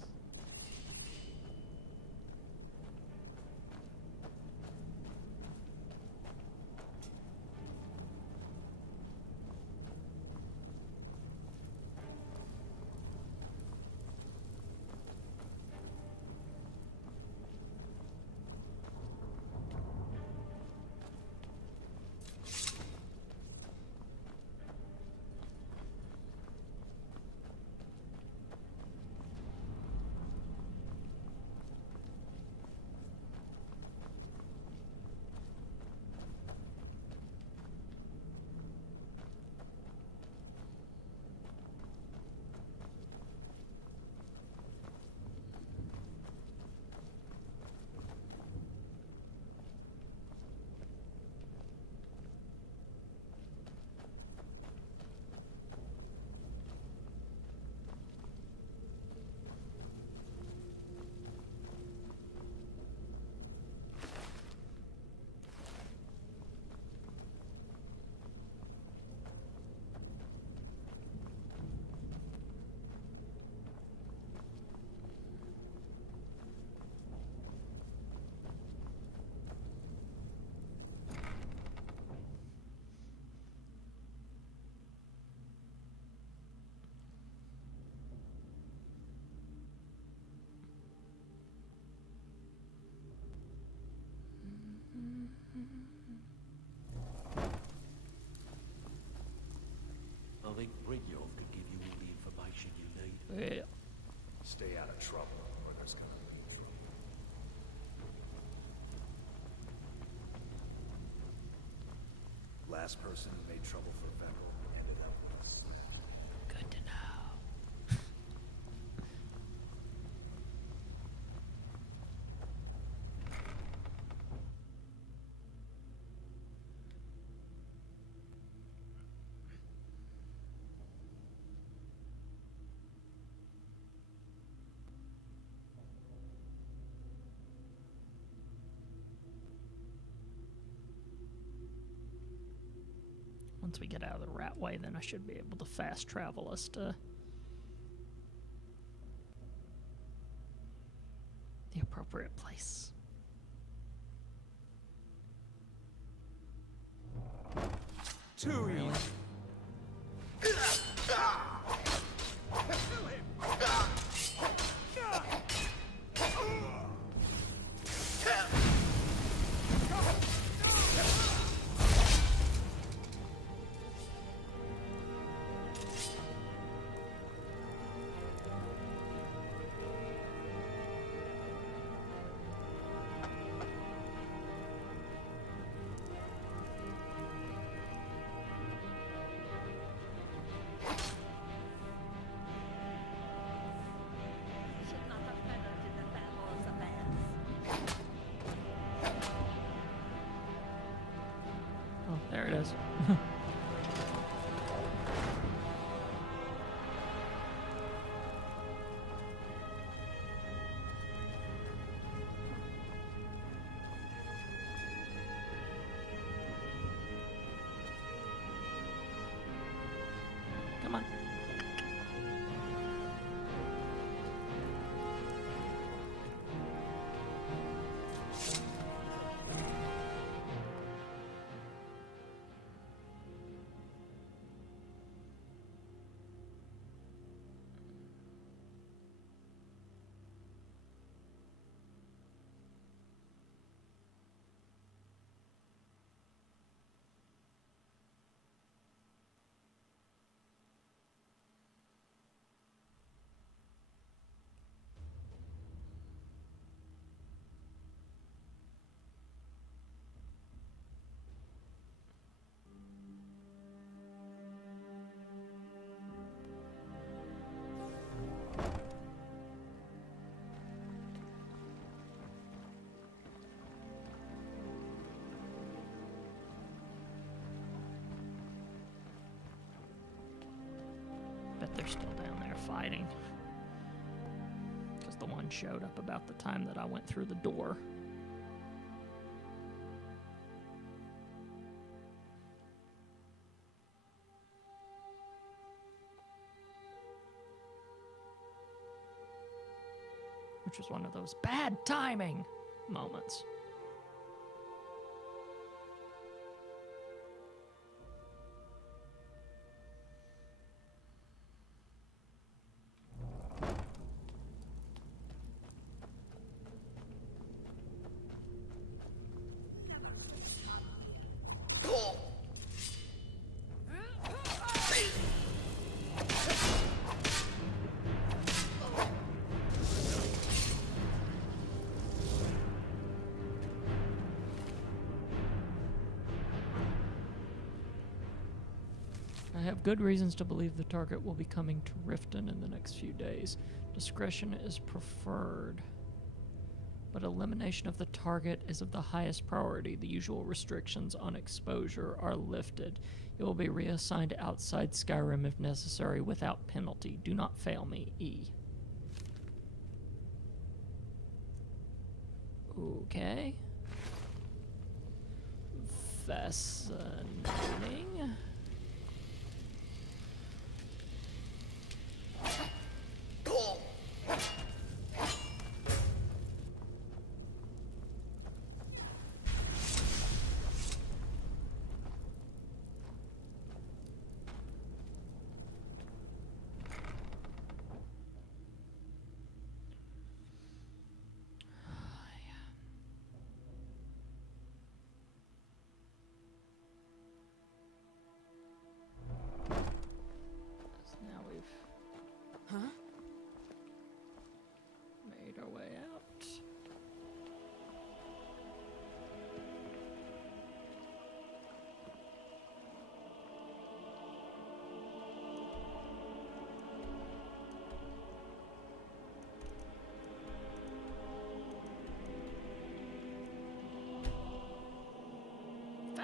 think Brynjolf could give you all the information you need? Yeah. Stay out of trouble, or there's gonna be trouble. Last person who made trouble for Venerable ended up with us. Good to know. Once we get out of the rat way, then I should be able to fast travel us to the appropriate place. Too Really? Should not have meddled in the Fellow's affairs. Oh, there it is. Come on. Bet they're still down there fighting. Because the one showed up about the time that I went through the door. Which was one of those bad timing moments. I have good reasons to believe the target will be coming to Riften in the next few days. Discretion is preferred, but elimination of the target is of the highest priority. The usual restrictions on exposure are lifted. It will be reassigned outside Skyrim if necessary without penalty. Do not fail me, E. Okay. Fascinating.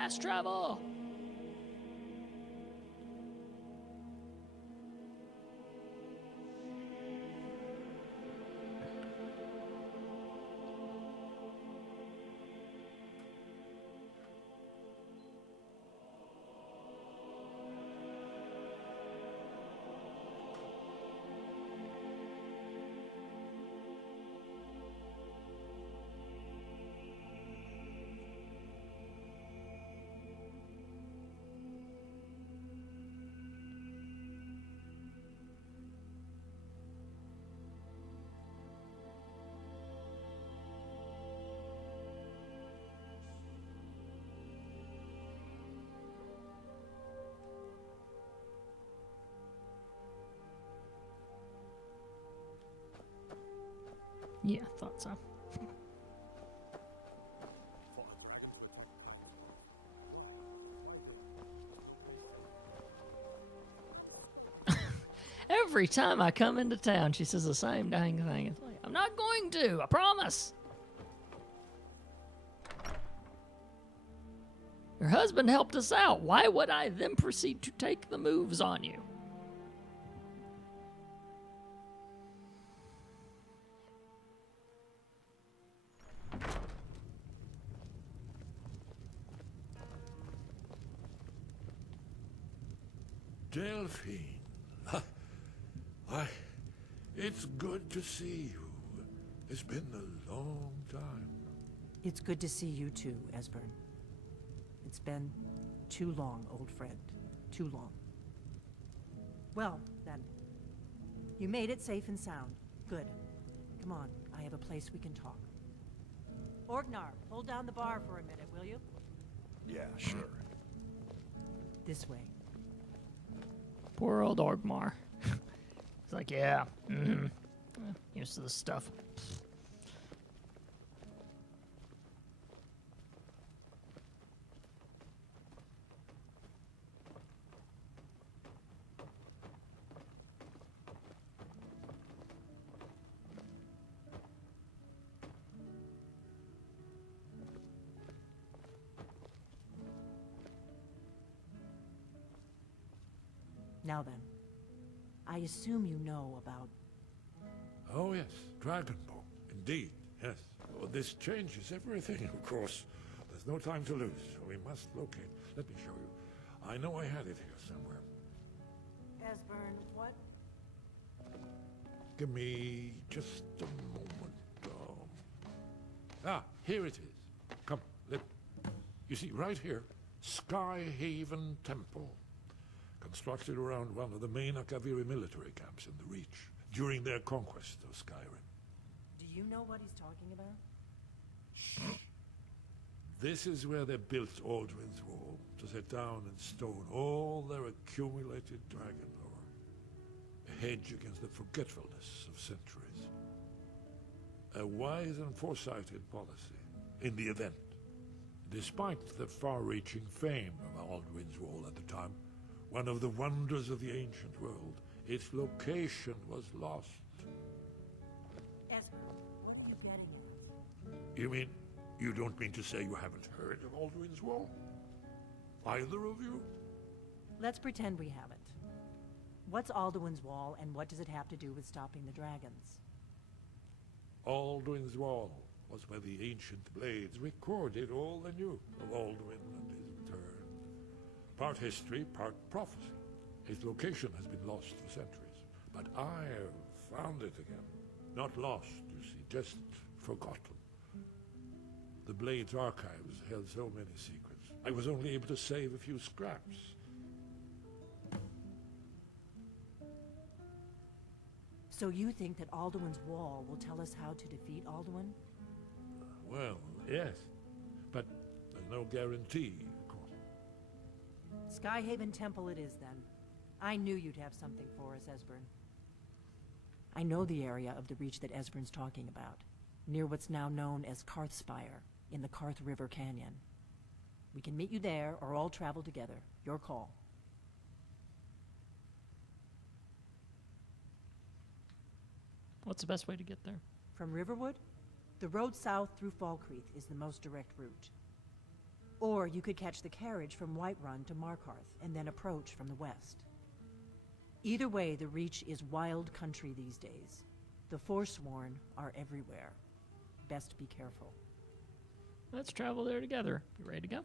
Fast travel! Yeah, thought so. Every time I come into town, she says the same dang thing. It's like, I'm not going to, I promise. Your husband helped us out. Why would I then proceed to take the moves on you? Delphine. Why, it's good to see you. It's been a long time. It's good to see you too, Esbern. It's been too long, old friend. Too long. Well, then. You made it safe and sound. Good. Come on, I have a place we can talk. Orgnar, hold down the bar for a minute, will you? Yeah, sure. This way. Poor old Orgmar. He's like, yeah, used to this stuff. Now then, I assume you know about... Oh yes, Dragonborn. Indeed, yes. Oh, this changes everything, of course. There's no time to lose, so we must locate. Let me show you. I know I had it here somewhere. Esbern, what? Give me just a moment. Here it is. Come, you see, right here, Skyhaven Temple. Constructed around one of the main Akaviri military camps in the Reach during their conquest of Skyrim. Do you know what he's talking about? Shh. This is where they built Aldrin's Wall, to set down in stone all their accumulated dragon lore. A hedge against the forgetfulness of centuries. A wise and foresighted policy in the event. Despite the far-reaching fame of Aldrin's Wall at the time, one of the wonders of the ancient world, its location was lost. Esbern, what are you getting at? You mean, you don't mean to say you haven't heard of Aldrin's Wall? Either of you? Let's pretend we haven't. What's Alduin's Wall, and what does it have to do with stopping the dragons? Aldrin's Wall was where the ancient blades recorded all they knew of Aldwin and his return. Part history, part prophecy. His location has been lost for centuries, but I have found it again. Not lost, you see, just forgotten. The Blade's archives held so many secrets. I was only able to save a few scraps. So you think that Alduin's Wall will tell us how to defeat Alduin? Well, yes, but there's no guarantee, of course. Skyhaven Temple it is, then. I knew you'd have something for us, Esbern. I know the area of the Reach that Esbern's talking about, near what's now known as Karthspire, in the Karth River Canyon. We can meet you there, or all travel together. Your call. What's the best way to get there? From Riverwood? The road south through Falkreath is the most direct route. Or you could catch the carriage from Whiterun to Markarth and then approach from the west. Either way, the Reach is wild country these days. The Forsworn are everywhere. Best be careful. Let's travel there together. You ready to go?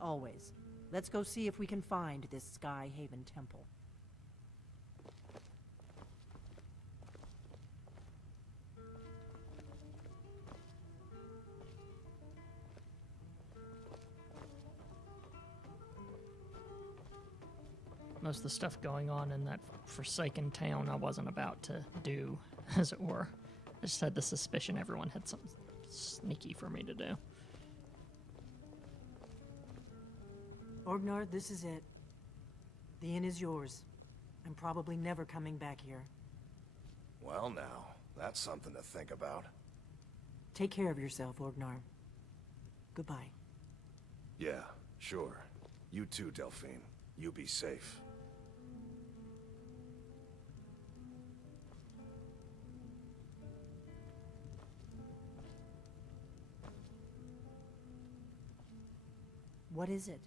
Always. Let's go see if we can find this Sky Haven temple. Most of the stuff going on in that forsaken town I wasn't about to do, as it were. I just had the suspicion everyone had something sneaky for me to do. Orgnar, this is it. The inn is yours. I'm probably never coming back here. Well now, that's something to think about. Take care of yourself, Orgnar. Goodbye. Yeah, sure. You too, Delphine. You be safe. What is it?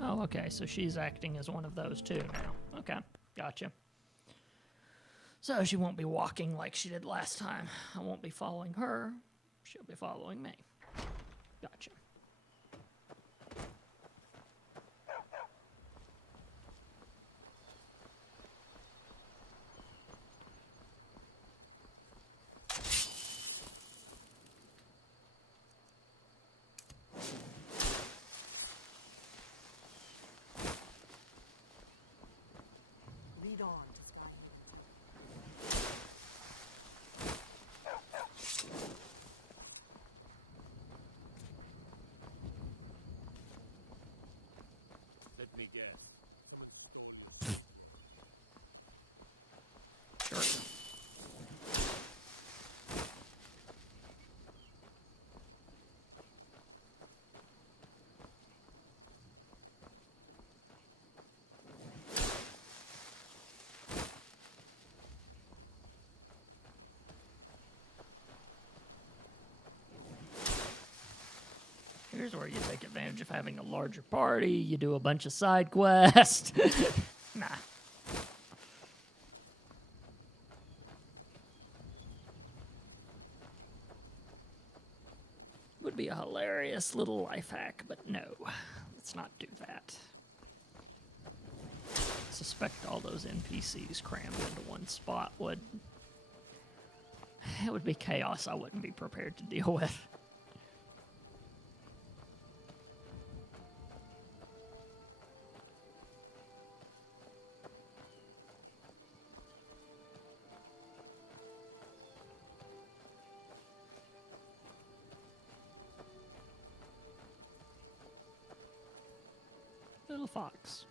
Oh, okay, so she's acting as one of those too now. Okay, gotcha. So she won't be walking like she did last time. I won't be following her. She'll be following me. Gotcha. Lead on. Let me guess. Sure. Here's where you take advantage of having a larger party. You do a bunch of side quests. Nah. Would be a hilarious little life hack, but no. Let's not do that. I suspect all those NPCs crammed into one spot would... It would be chaos I wouldn't be prepared to deal with. Little fox.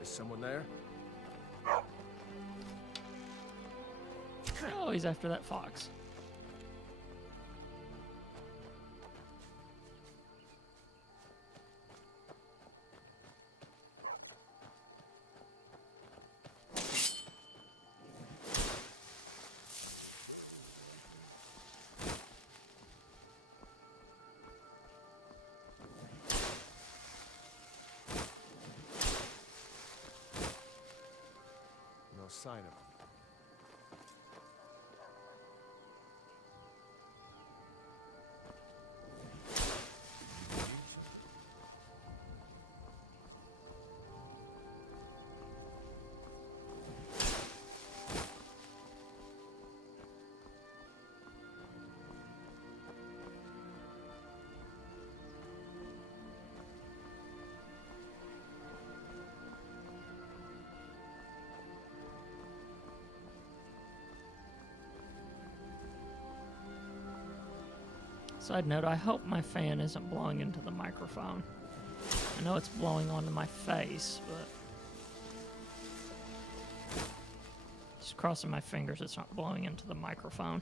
Is someone there? Oh, he's after that fox. No sign of him. Side note, I hope my fan isn't blowing into the microphone. I know it's blowing onto my face, but just crossing my fingers it's not blowing into the microphone.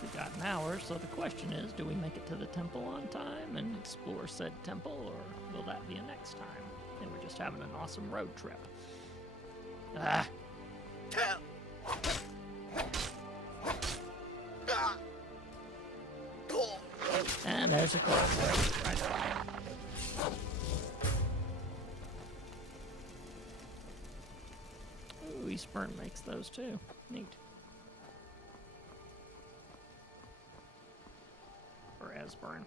We've got an hour, so the question is, do we make it to the temple on time and explore said temple, or will that be a next time? And we're just having an awesome road trip. Ah! And there's a crossroads right by. Ooh, Eastburn makes those too. Neat. Or Esburn.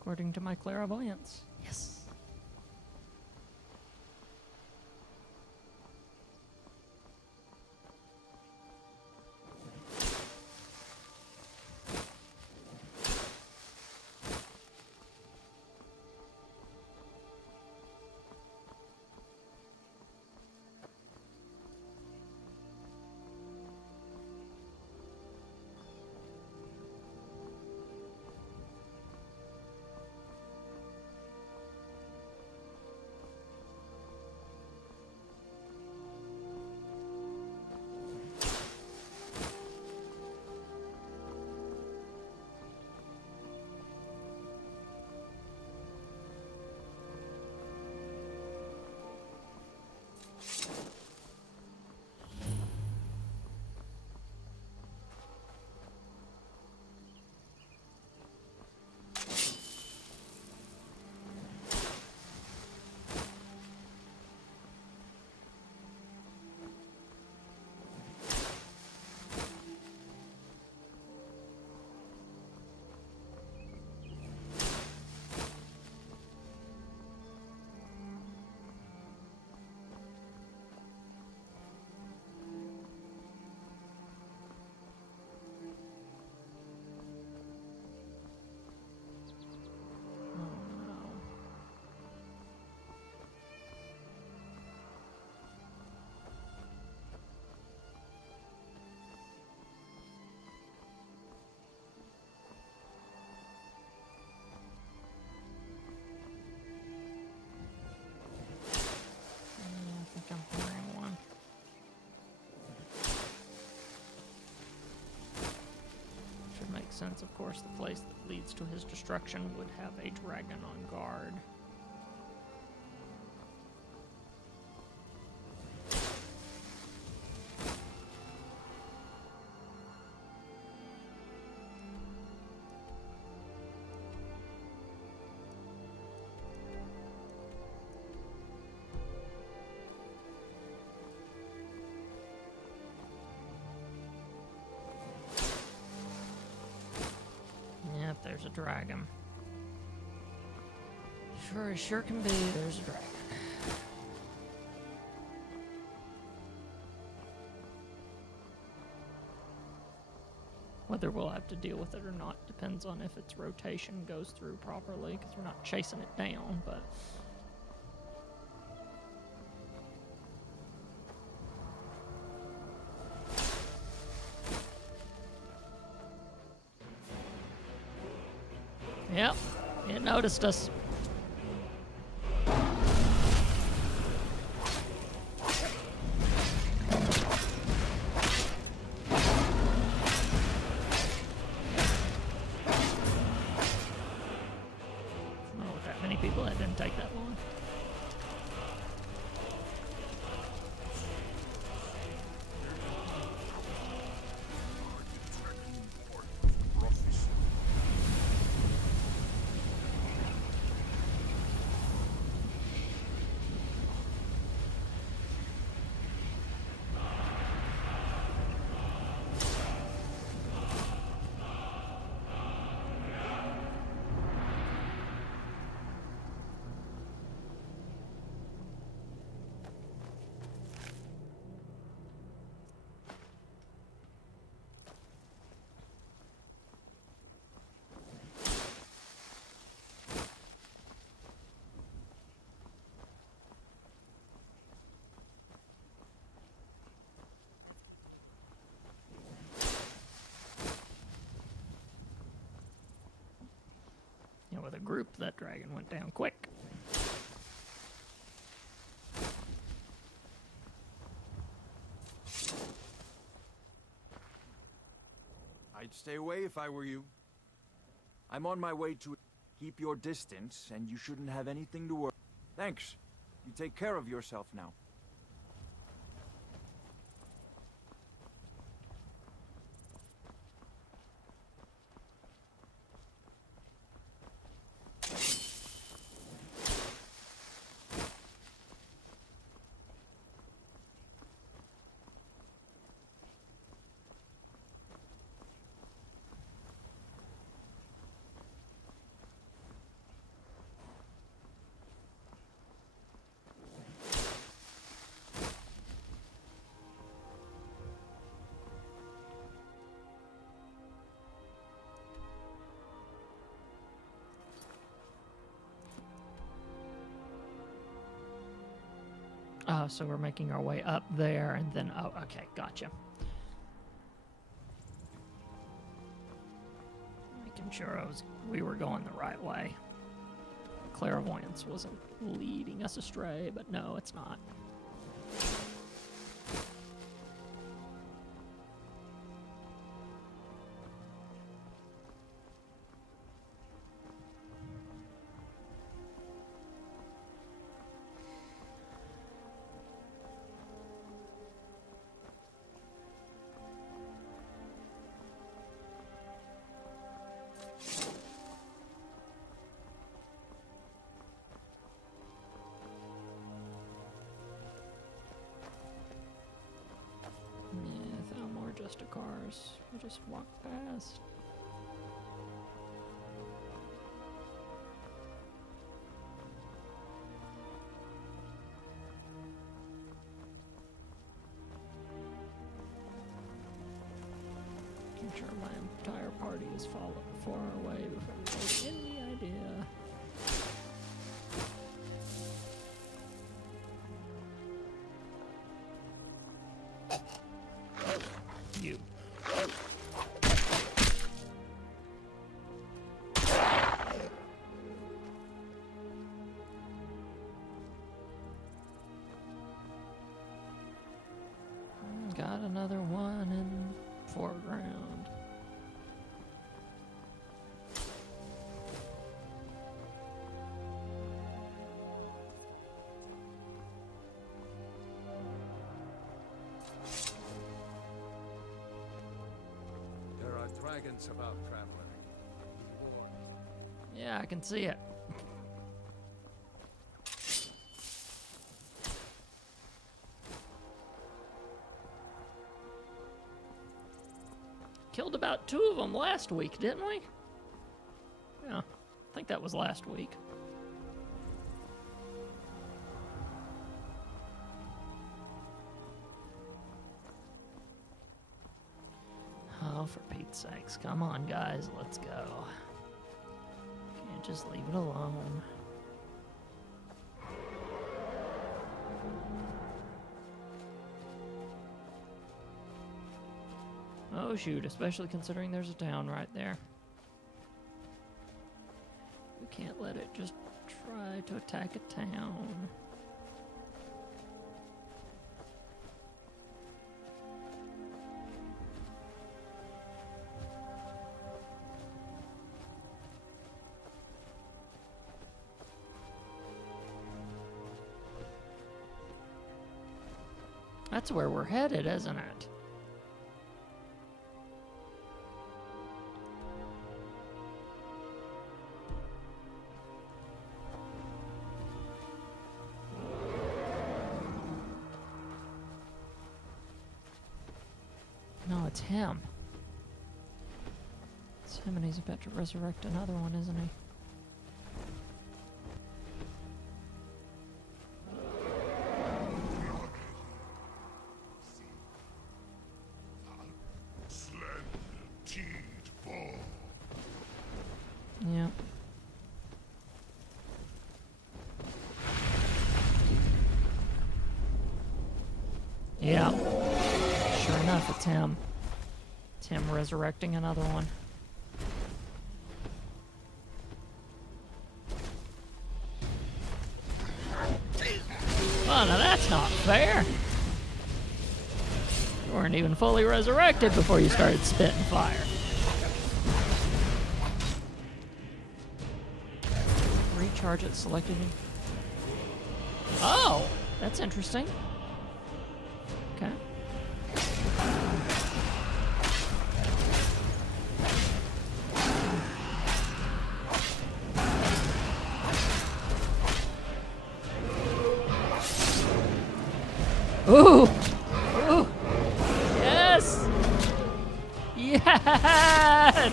According to my clairvoyance. Yes. sense. Of course, the place that leads to his destruction would have a dragon on guard. Yep, there's a dragon. Sure can be, there's a dragon. Whether we'll have to deal with it or not depends on if its rotation goes through properly, because we're not chasing it down, but... Yep, it noticed us. Not with that many people, that didn't take that long. With a group, that dragon went down quick. I'd stay away if I were you. I'm on my way to... Keep your distance, and you shouldn't have anything to worry. Thanks. You take care of yourself now. Oh, so we're making our way up there, and then... Oh, okay, gotcha. Making sure we were going the right way. Clairvoyance wasn't leading us astray, but no, it's not. Cars. We'll just walk past. I'm sure my entire party is far away before we get any idea. You. Got another one in foreground. dragons about, traveler. Yeah, I can see it. Killed about 2 of them last week, didn't we? Yeah, I think that was last week. Oh, for Pete's sakes. Come on, guys. Let's go. Can't just leave it alone. Oh, shoot. Especially considering there's a town right there. We can't let it just try to attack a town. That's where we're headed, isn't it? No, it's him. It's him, and he's about to resurrect another one, isn't he? Yeah. Yeah. Sure enough, it's him. It's him resurrecting another one. Oh, now that's not fair. You weren't even fully resurrected before you started spitting fire. Recharge it selected. Oh, that's interesting. Okay. Ooh! Ooh! Yes! Yes!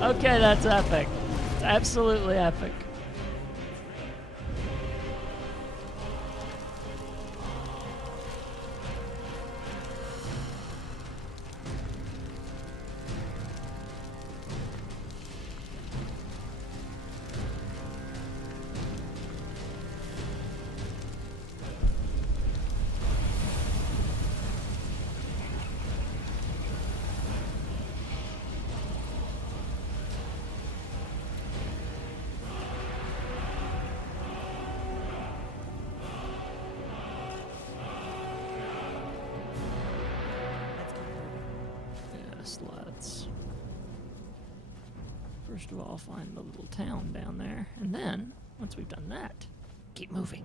Okay, that's epic. It's absolutely epic. Let's first of all find the little town down there, and then once we've done that, keep moving.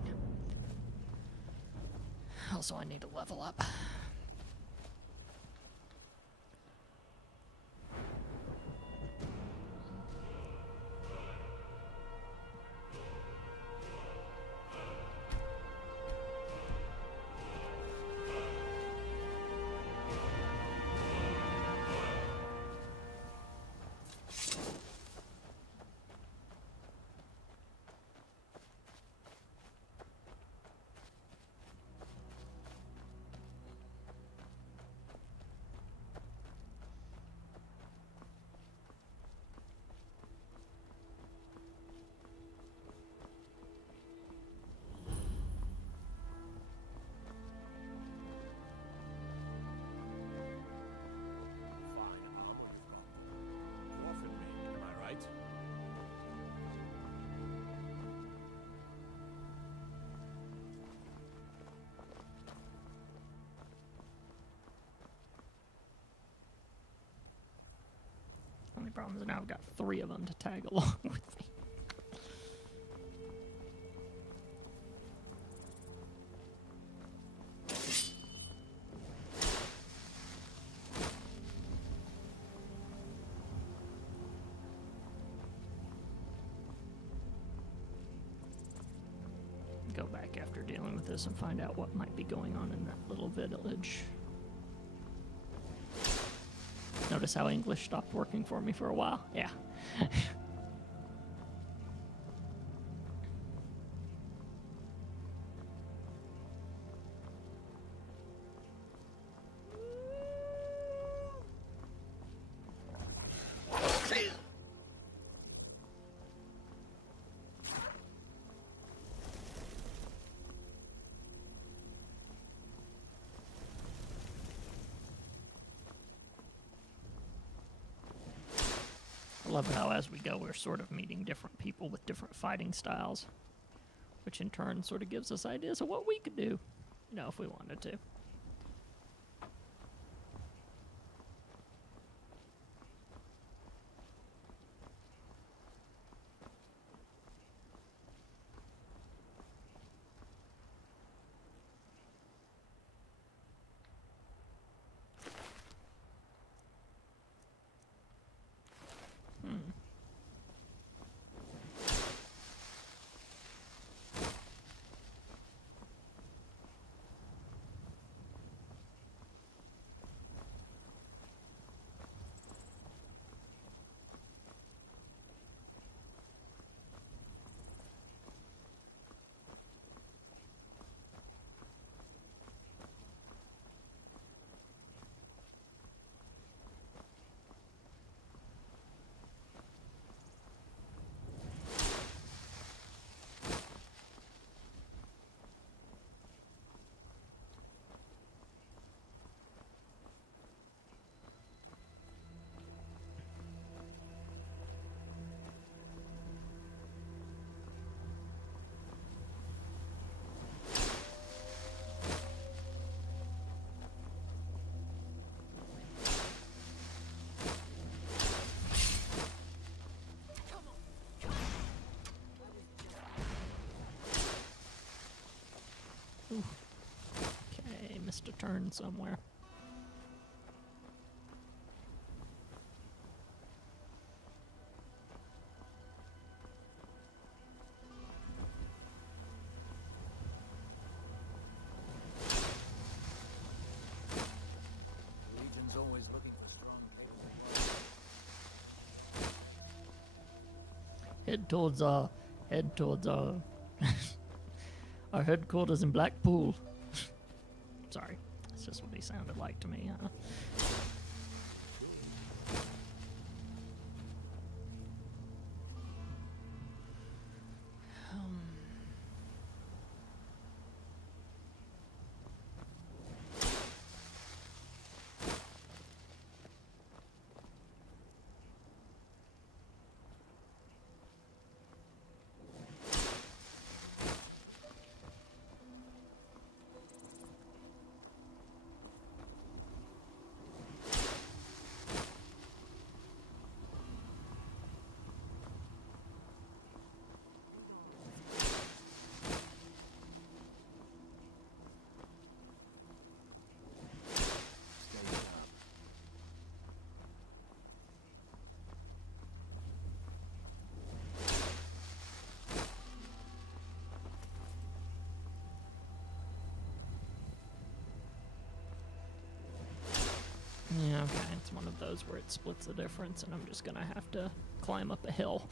Also, I need to level up. Only problem is now I've got 3 of them to tag along with me. after dealing with this and find out what might be going on in that little village. Notice how English stopped working for me for a while? Yeah. I love how as we go we're sort of meeting different people with different fighting styles, which in turn sort of gives us ideas of what we could do, you know, if we wanted to. Ooh. Okay, missed a turn somewhere. Legion's always looking for strong players. Head towards our headquarters in Blackpool. Sorry, that's just what he sounded like to me. Yeah, okay, it's one of those where it splits the difference and I'm just gonna have to climb up a hill.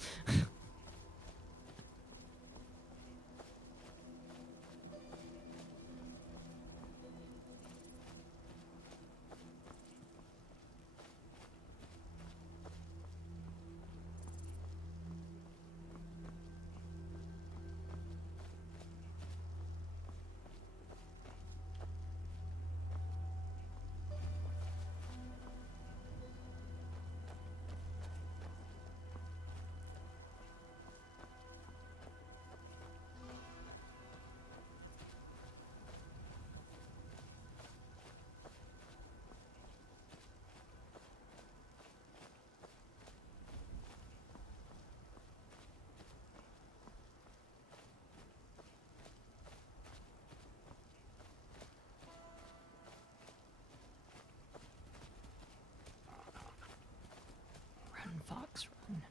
Run, fox, run.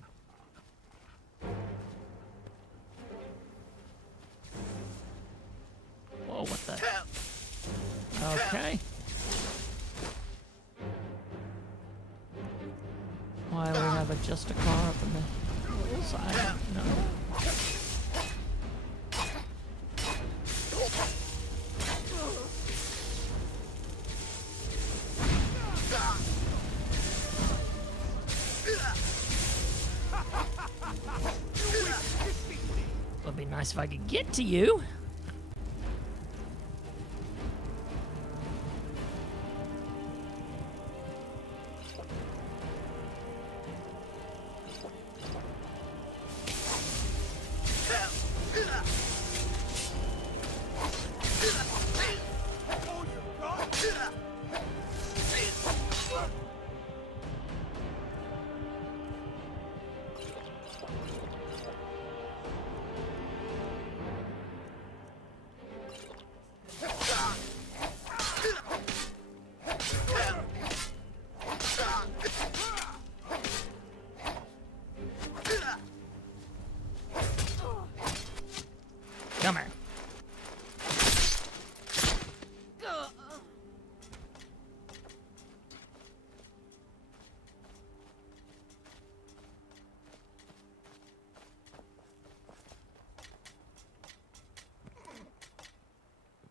Okay. Why we have just a car up in the hillside? No. Would be nice if I could get to you. Come here.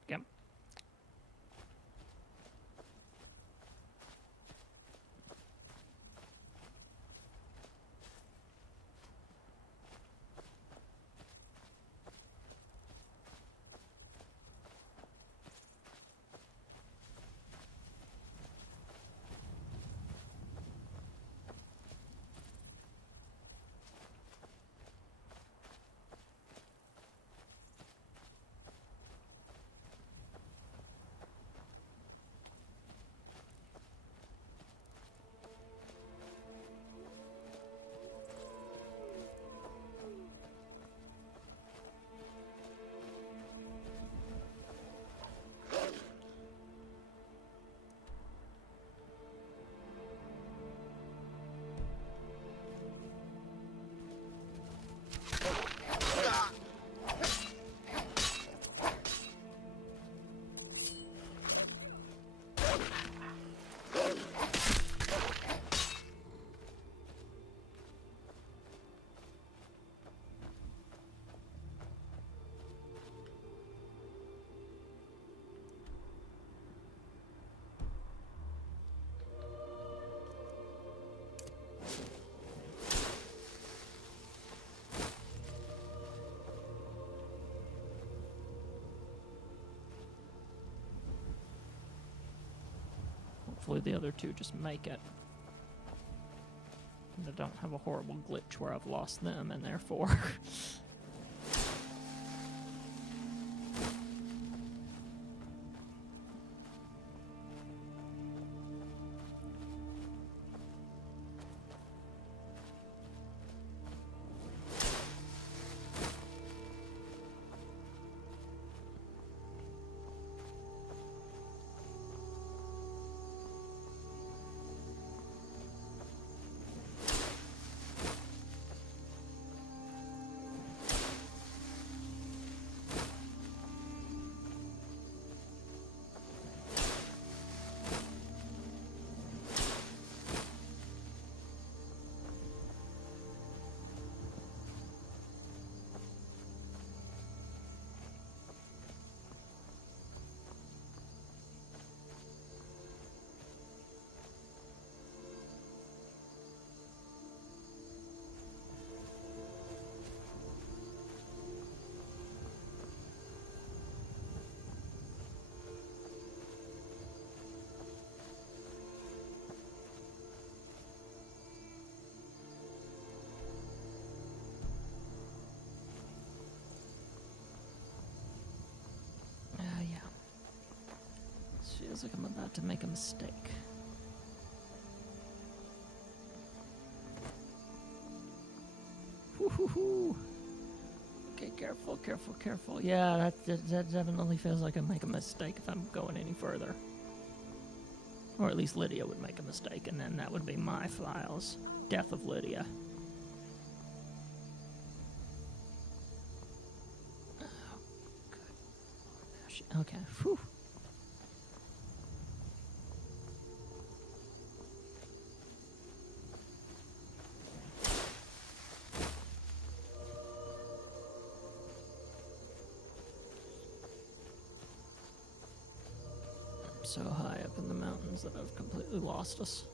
Come. Hopefully the other two just make it. And I don't have a horrible glitch where I've lost them and therefore... Feels like I'm about to make a mistake. Woo-hoo-hoo. Okay, careful, careful, careful. Yeah, that definitely feels like I make a mistake if I'm going any further. Or at least Lydia would make a mistake, and then that would be my files. Death of Lydia. Oh, good. Okay, whew. so high up in the mountains that I've completely lost us.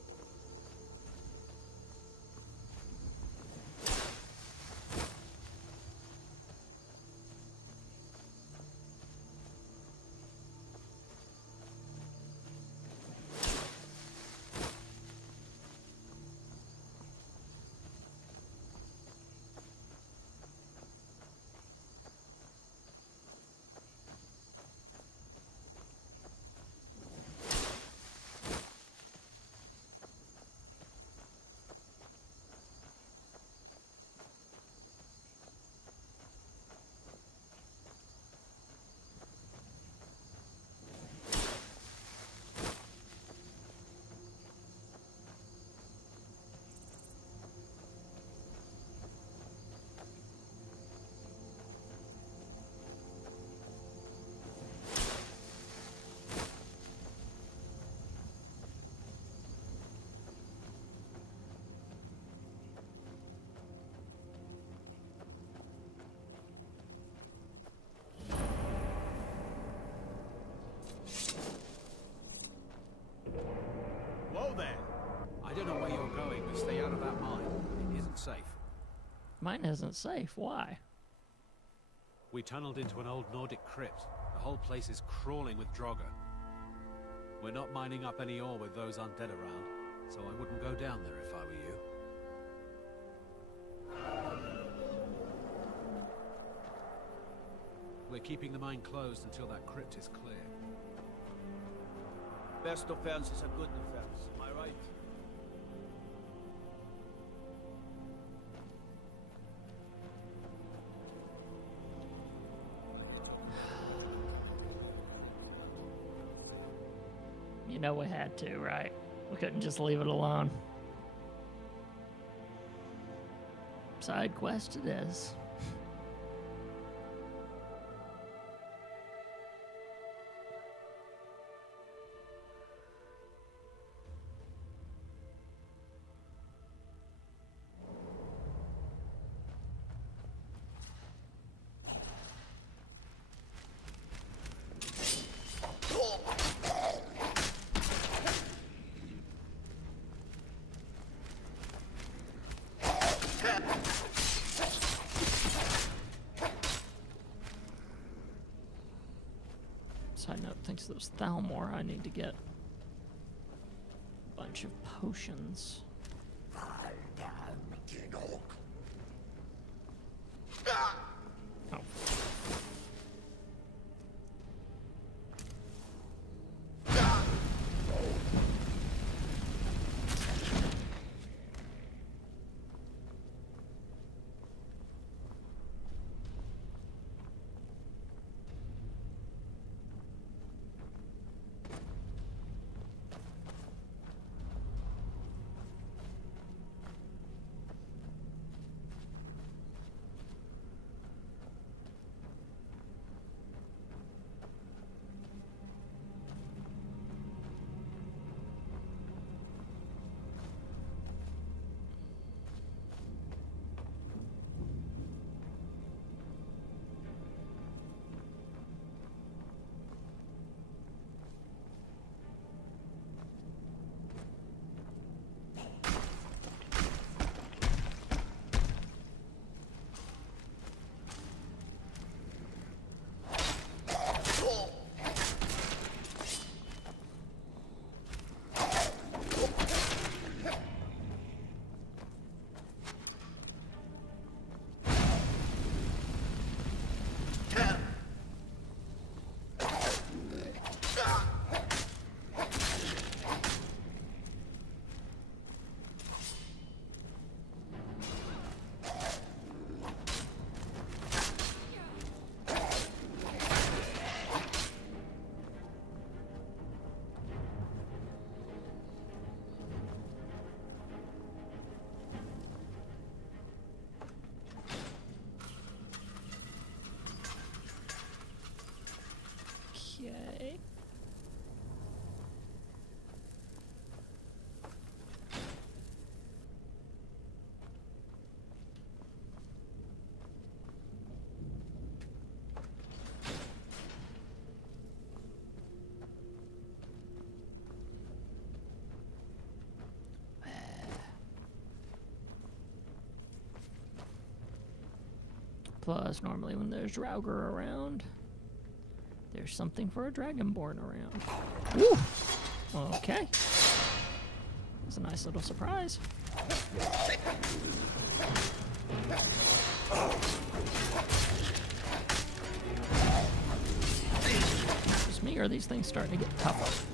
Whoa there! I don't know where you're going, but stay out of that mine. It isn't safe. Mine isn't safe. Why? We tunneled into an old Nordic crypt. The whole place is crawling with Draugr. We're not mining up any ore with those undead around, so I wouldn't go down there if I were you. We're keeping the mine closed until that crypt is clear. Best defense is a good defense, am I right? You know we had to, right? We couldn't just leave it alone. Side quest it is. Side note thinks there's Thalmor. I need to get a bunch of potions. Oh. Plus, normally when there's Draugr around, there's something for a Dragonborn around. Woo! Okay. That's a nice little surprise. Just me, or are these things starting to get tougher?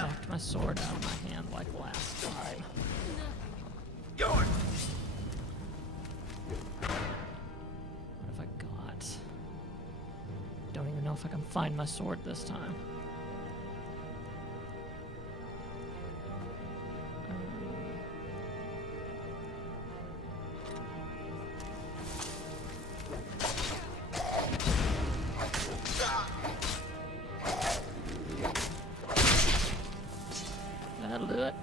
Knocked my sword out of my hand like last time. What have I got? Don't even know if I can find my sword this time. That'll do it.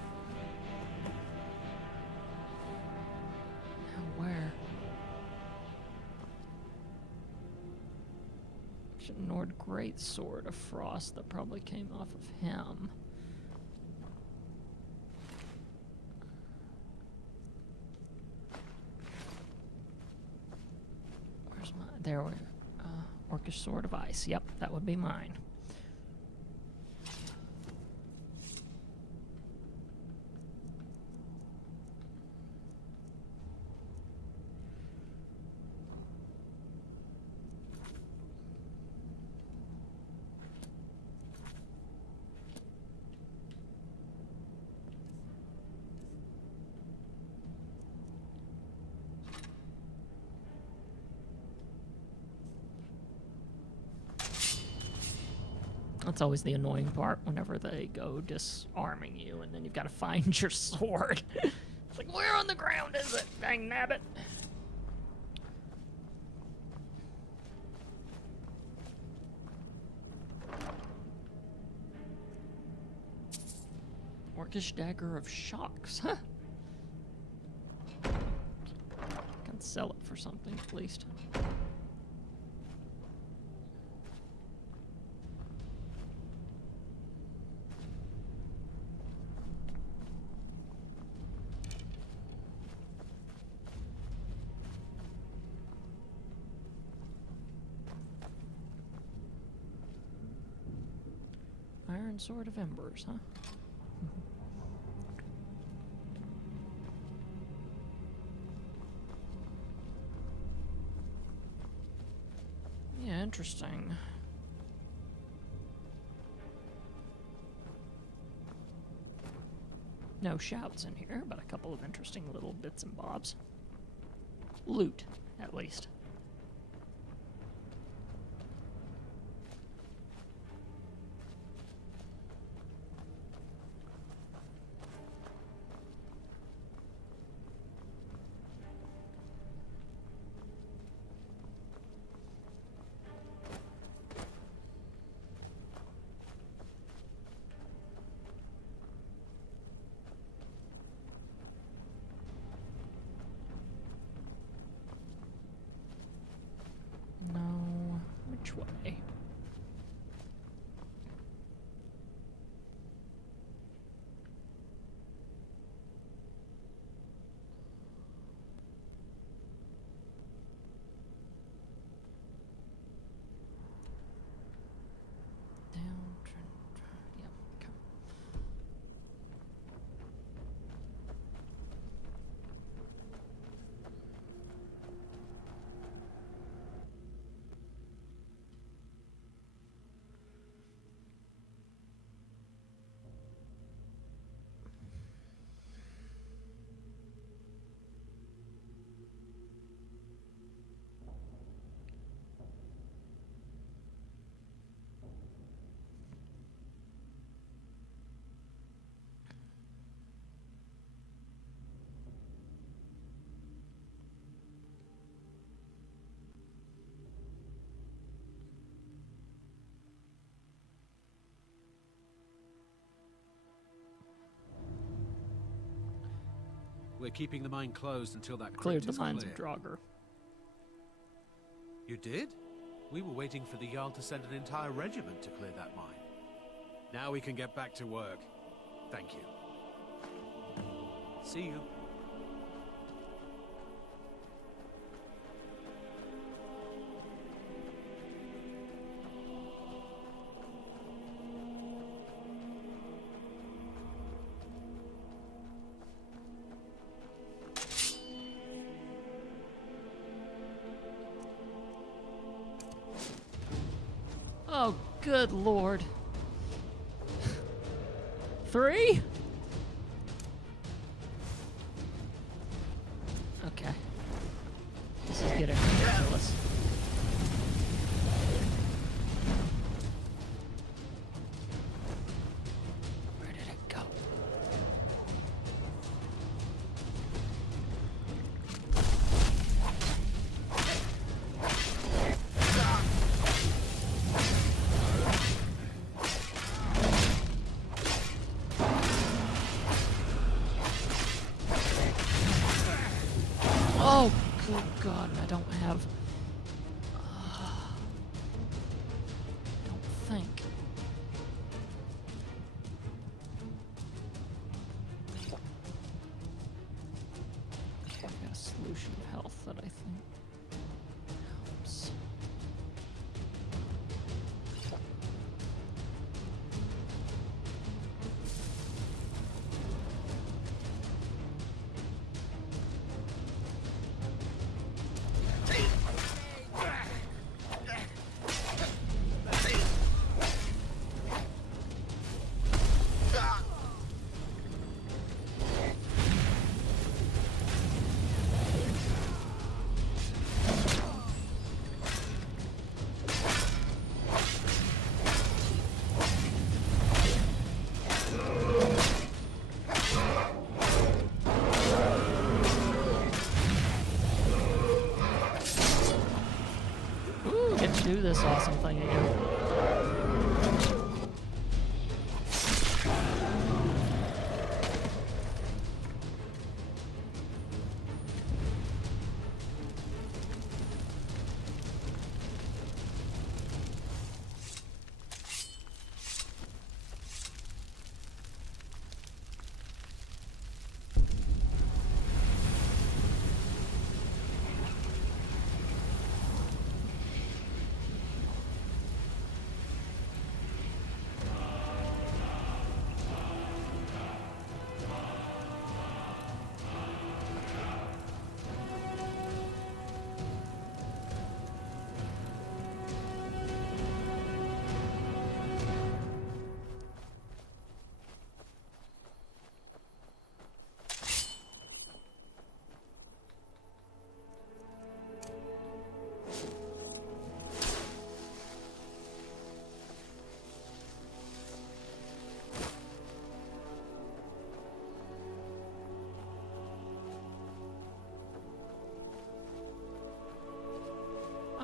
Now where? Nord Great Sword of Frost that probably came off of him. Where's my? There we. Orcish Sword of Ice. Yep, that would be mine. That's always the annoying part whenever they go disarming you and then you've got to find your sword. It's like, where on the ground is it? Dang nabbit. Orcish Dagger of Shocks, huh? Can sell it for something at least. Iron Sword of Embers, huh? Yeah, interesting. No shouts in here, but a couple of interesting little bits and bobs. Loot, at least. We're keeping the mine closed until that Cleared crypt the is mines clear. of Draugr. You did? We were waiting for the Jarl to send an entire regiment to clear that mine. Now we can get back to work. Thank you. See you. Oh, good lord. 3? Okay. This is getting ridiculous. Where did it go? Oh, good God, I don't have... don't think. Okay, I've got a solution of health that I think helps. Ooh, get to do this awesome thing again.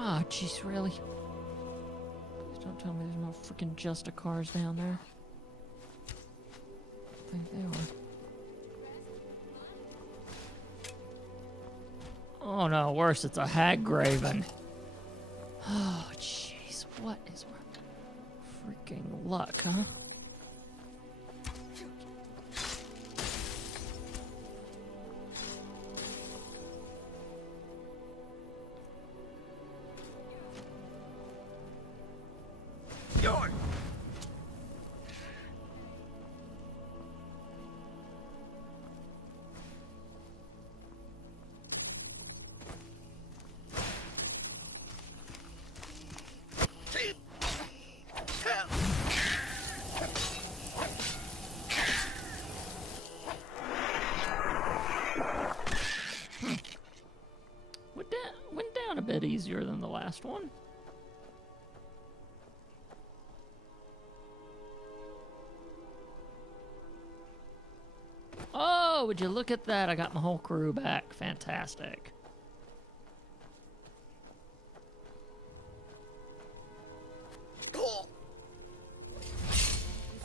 Ah, jeez, really? Please don't tell me there's no freaking Justicars down there. I think they were. Oh no, worse, it's a Haggraven. Oh, jeez, what is my freaking luck, huh? Went down a bit easier than the last one. Oh, would you look at that? I got my whole crew back. Fantastic. This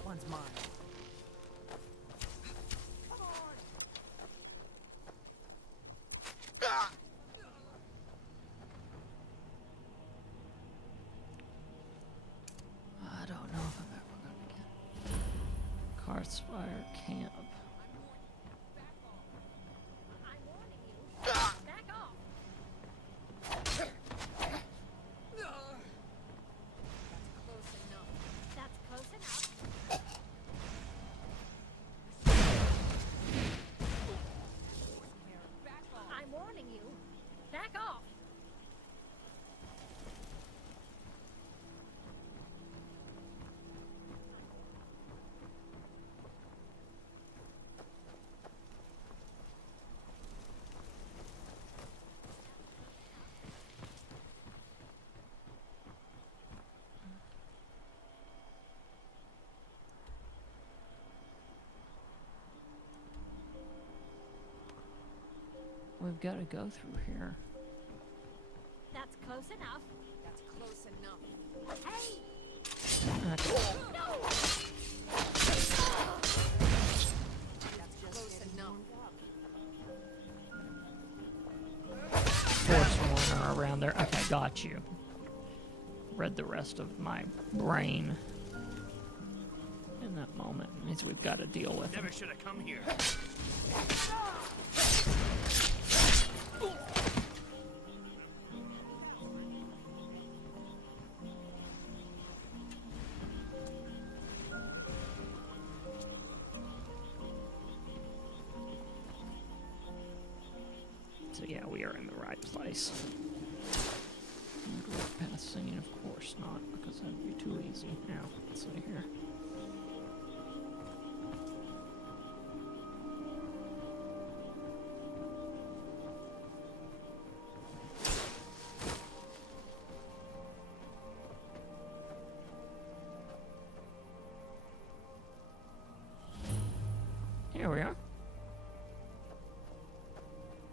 one's mine. Karthspire camp. I'm warning you. Back off. That's close enough. I'm warning you. Back off. We've got to go through here. That's close enough. That's close enough. Hey! Okay. No! That's close enough. Forsworn are around there. Okay, got you. Read the rest of my brain in that moment. It means we've got to deal with Never it. should have come here. So yeah, we are in the right place. Walk past scene, of course not, because that'd be too easy. Now, let's see here. Here we are.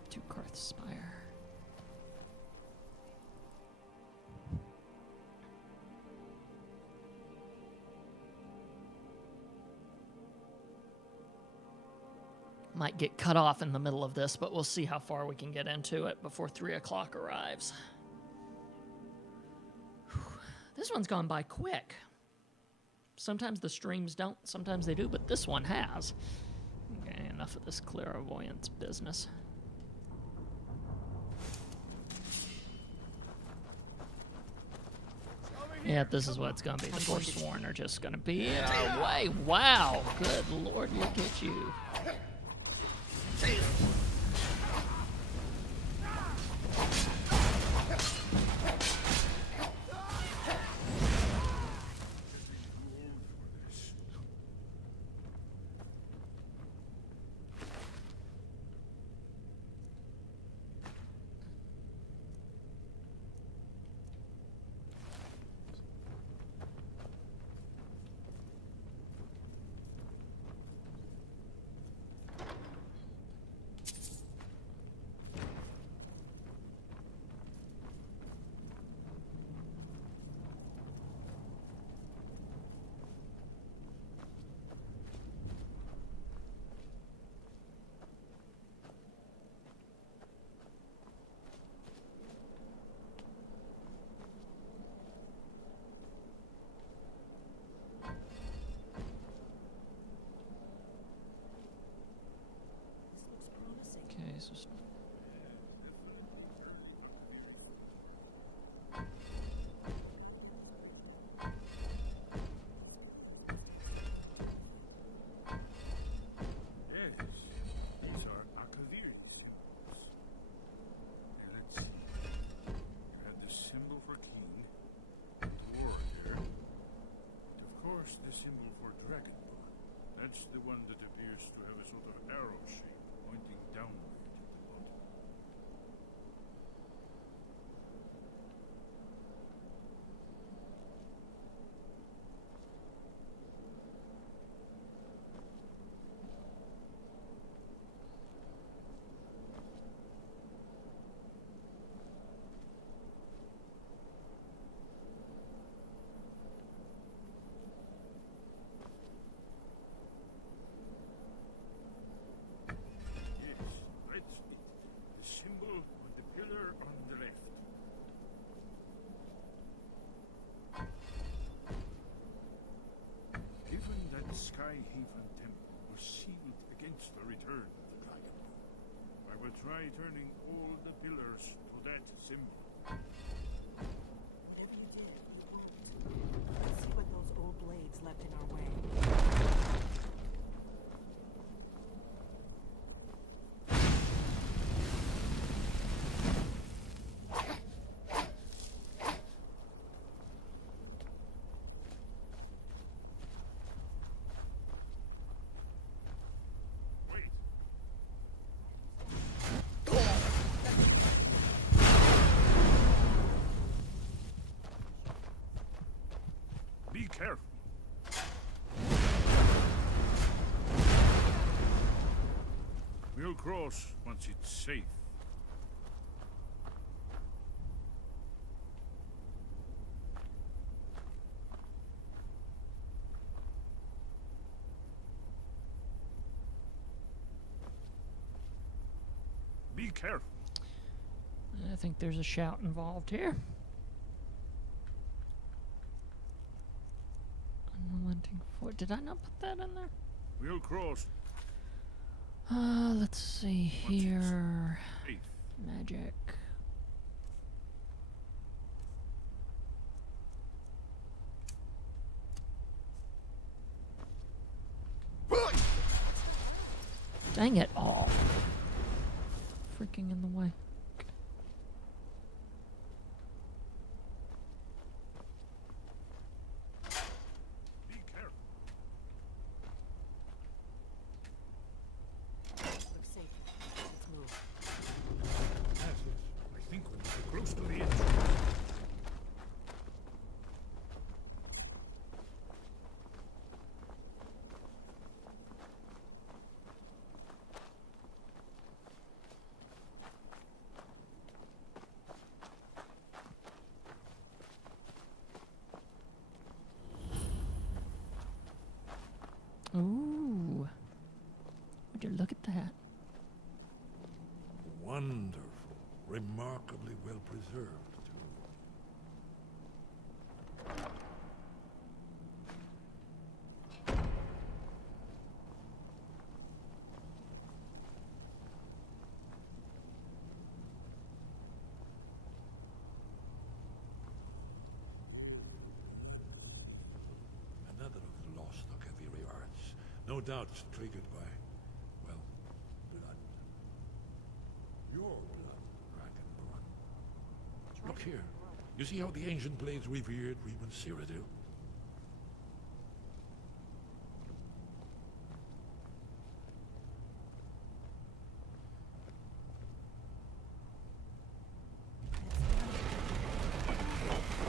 To Karthspire. Might get cut off in the middle of this, but we'll see how far we can get into it before 3 o'clock arrives. Whew. This one's gone by quick. Sometimes the streams don't, sometimes they do, but this one has. Okay, enough of this clairvoyance business. Yeah, this is what it's gonna be. The Forsworn are just gonna be in our way. Wow, good lord, look at you. Okay, so Yes, these are Akavirian symbols. Here, let's see. You had the symbol for king, the warrior, and of course the symbol for dragonborn. That's the one that appears to have a sort of arrow shape pointing downward at the bottom. Skyhaven temple was sealed against the return of the dragon. I will try turning all the pillars to that symbol. Whatever you did, it worked. Let's see what those old blades left in our way. Be careful. We'll cross once it's safe. Be careful. I think there's a shout involved here. Unrelenting foot. Did I not put that in there? We'll cross. Let's see here. Magic. Dang it all. Freaking in the way. I think we're close to the entrance. Ooh. Would you look at that? Wonderful. Remarkably well preserved, too. Another of the lost Akaviri arts. No doubt triggered by, well, blood. Your blood, Dragonborn. Look here. You see how the ancient blades revered Reman Cyrodiil?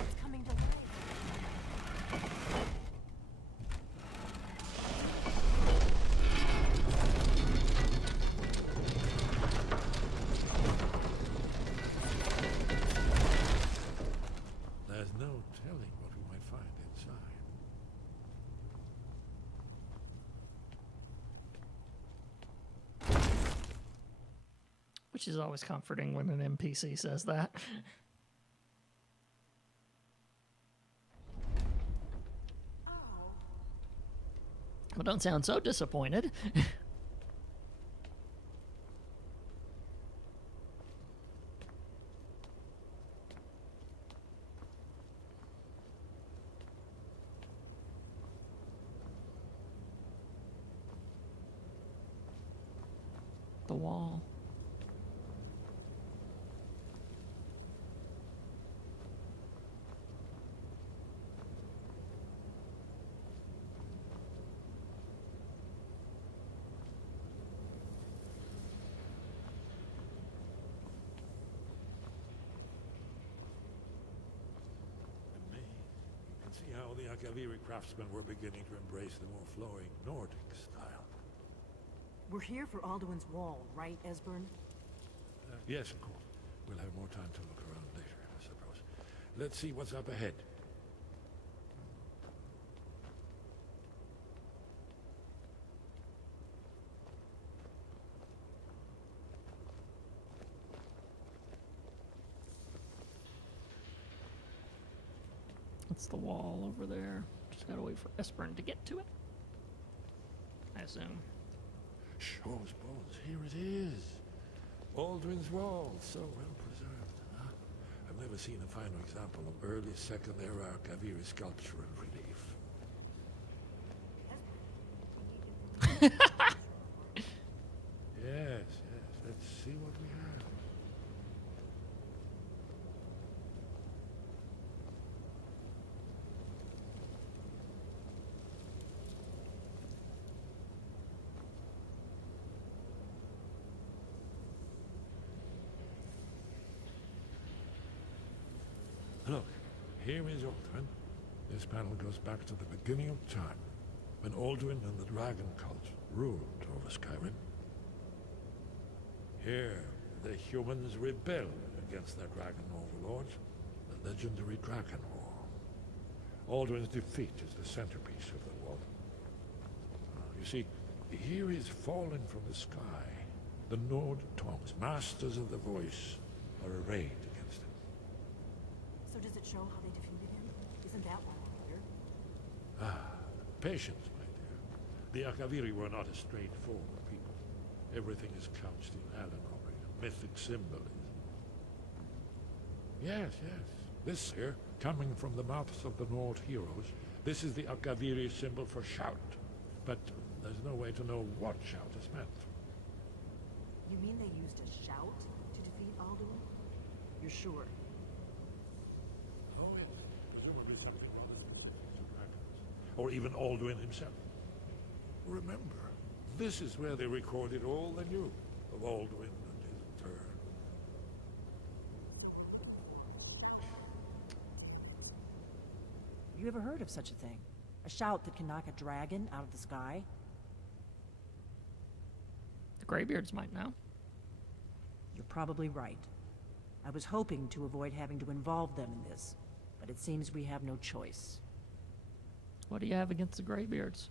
It's coming to There's no telling what we might find inside. Which is always comforting when an NPC says that. Well, don't sound so disappointed. The wall. See how the Akaviri craftsmen were beginning to embrace the more flowing Nordic style. We're here for Alduin's Wall, right, Esbern? Yes, of course. We'll have more time to look around later, I suppose. Let's see what's up ahead. That's the wall over there. Just gotta wait for Esbern to get to it. assume. Shaw's bones, here it is. Aldrin's Wall, so well preserved. Huh? I've never seen a finer example of early Second Era Kaviri sculpture and relief. Yes, let's see what we have. Look, here is Aldrin. This panel goes back to the beginning of time, when Aldrin and the Dragon Cult ruled over Skyrim. Here, the humans rebelled against their dragon overlords, the legendary Dragon War. Aldrin's defeat is the centerpiece of the war. You see, here is fallen from the sky. The Nord Tongs, masters of the voice, are arrayed against him. So does it show how they defeated him? Isn't that why we're here? Patience, my dear. The Akaviri were not a straightforward people. Everything is couched in allegory and mythic symbolism. Yes. This here, coming from the mouths of the Nord heroes, this is the Akaviri symbol for shout. But there's no way to know what shout is meant. You mean they used a shout to defeat Alduin? You're sure? Oh, yes. Presumably something rather significant to dragons. Or even Alduin himself. Remember, this is where they recorded all they knew of Alduin and his turn. You ever heard of such a thing? A shout that can knock a dragon out of the sky? The Greybeards might know. You're probably right. I was hoping to avoid having to involve them in this, but it seems we have no choice. What do you have against the Greybeards?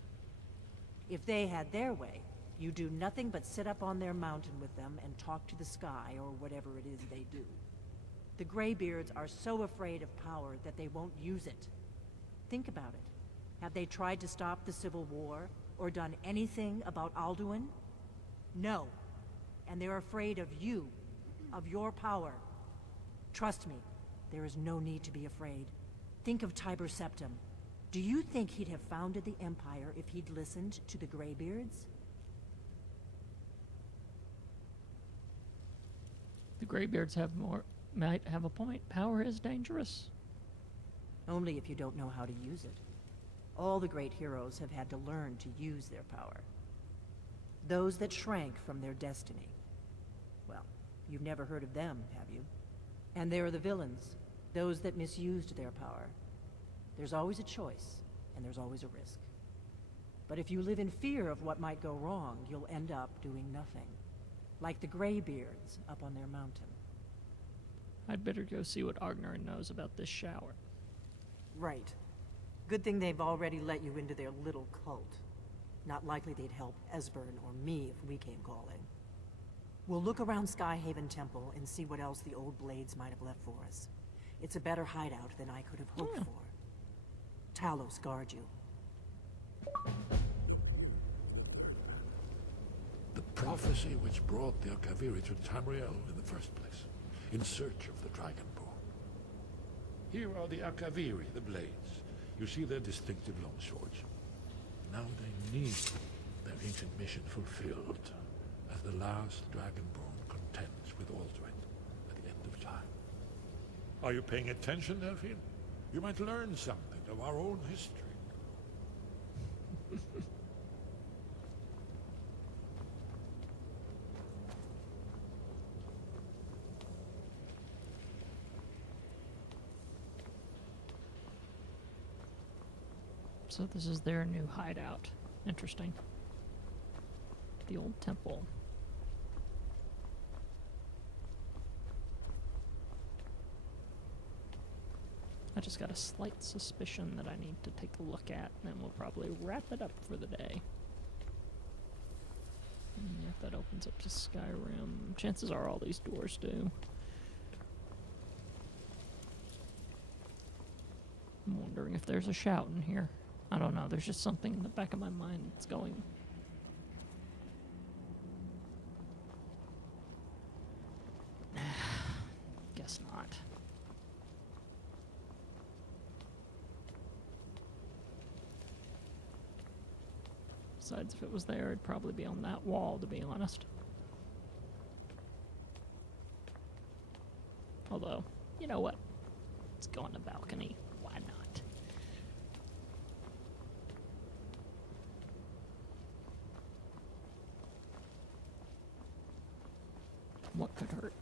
If they had their way, you do nothing but sit up on their mountain with them and talk to the sky or whatever it is they do. The Greybeards are so afraid of power that they won't use it. Think about it. Have they tried to stop the Civil War or done anything about Alduin? No. And they're afraid of you, of your power. Trust me, there is no need to be afraid. Think of Tiber Septim. Do you think he'd have founded the Empire if he'd listened to the Greybeards? The Greybeards might have a point. Power is dangerous. Only if you don't know how to use it. All the great heroes have had to learn to use their power. Those that shrank from their destiny. Well, you've never heard of them, have you? And there are the villains, those that misused their power. There's always a choice, and there's always a risk. But if you live in fear of what might go wrong, you'll end up doing nothing. Like the Greybeards up on their mountain. I'd better go see what Agnar knows about this shower. Right. Good thing they've already let you into their little cult. Not likely they'd help Esbern or me if we came calling. We'll look around Skyhaven Temple and see what else the old blades might have left for us. It's a better hideout than I could have hoped for. Talos guard you. The prophecy which brought the Akaviri to Tamriel in the first place, in search of the Dragonborn. Here are the Akaviri, the blades. You see their distinctive long swords. Now they need their ancient mission fulfilled, as the last Dragonborn contends with Aldrin at the end of time. Are you paying attention, Delphine? You might learn something of our own history. So this is their new hideout. Interesting. The old temple. I just got a slight suspicion that I need to take a look at, and then we'll probably wrap it up for the day. And if that opens up to Skyrim, chances are all these doors do. I'm wondering if there's a shout in here. I don't know, there's just something in the back of my mind that's going, Besides, if it was there, it'd probably be on that wall, to be honest. Although, you know what? Let's go on the balcony. Why not? What could hurt?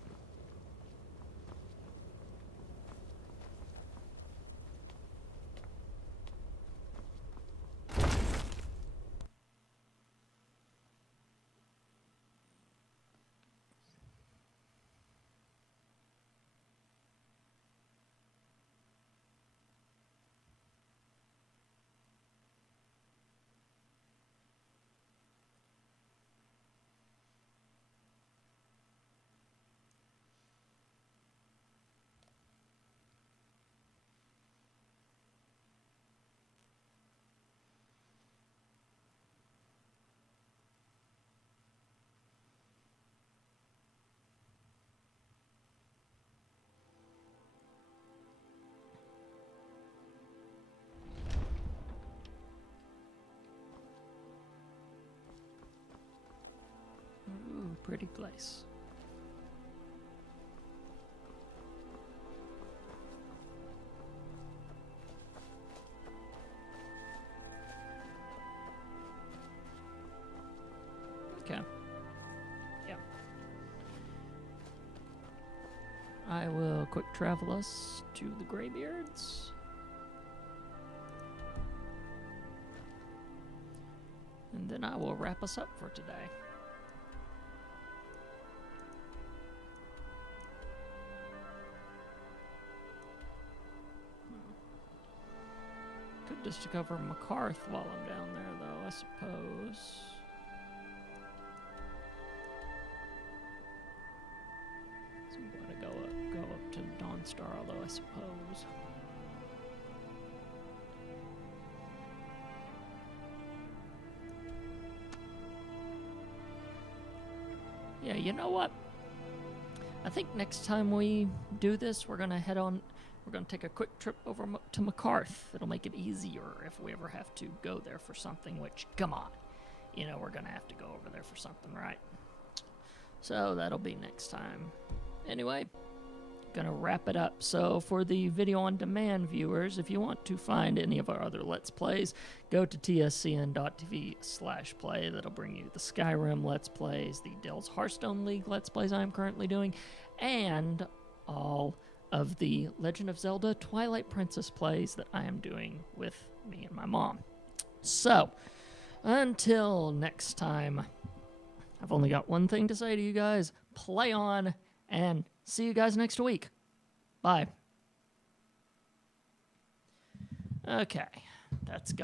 Ooh, pretty place. Okay. Yeah. I will quick travel us to the Greybeards. And then I will wrap us up for today. Could just cover McCarth while I'm down there, though, I suppose. So I'm going to go up to Dawnstar, although I suppose. Yeah, you know what? I think next time we do this, we're going to head on. We're going to take a quick trip over to McCarth. It'll make it easier if we ever have to go there for something, which, come on. You know, we're going to have to go over there for something, right? So that'll be next time. Anyway, gonna wrap it up. So for the video on demand viewers, if you want to find any of our other Let's Plays, go to tscn.tv/play. That'll bring you the Skyrim Let's Plays, the Dell's Hearthstone League Let's Plays I'm currently doing, and all of the Legend of Zelda Twilight Princess plays that I am doing with me and my mom. So, until next time, I've only got one thing to say to you guys. Play on, and see you guys next week. Bye. Okay, that's gone.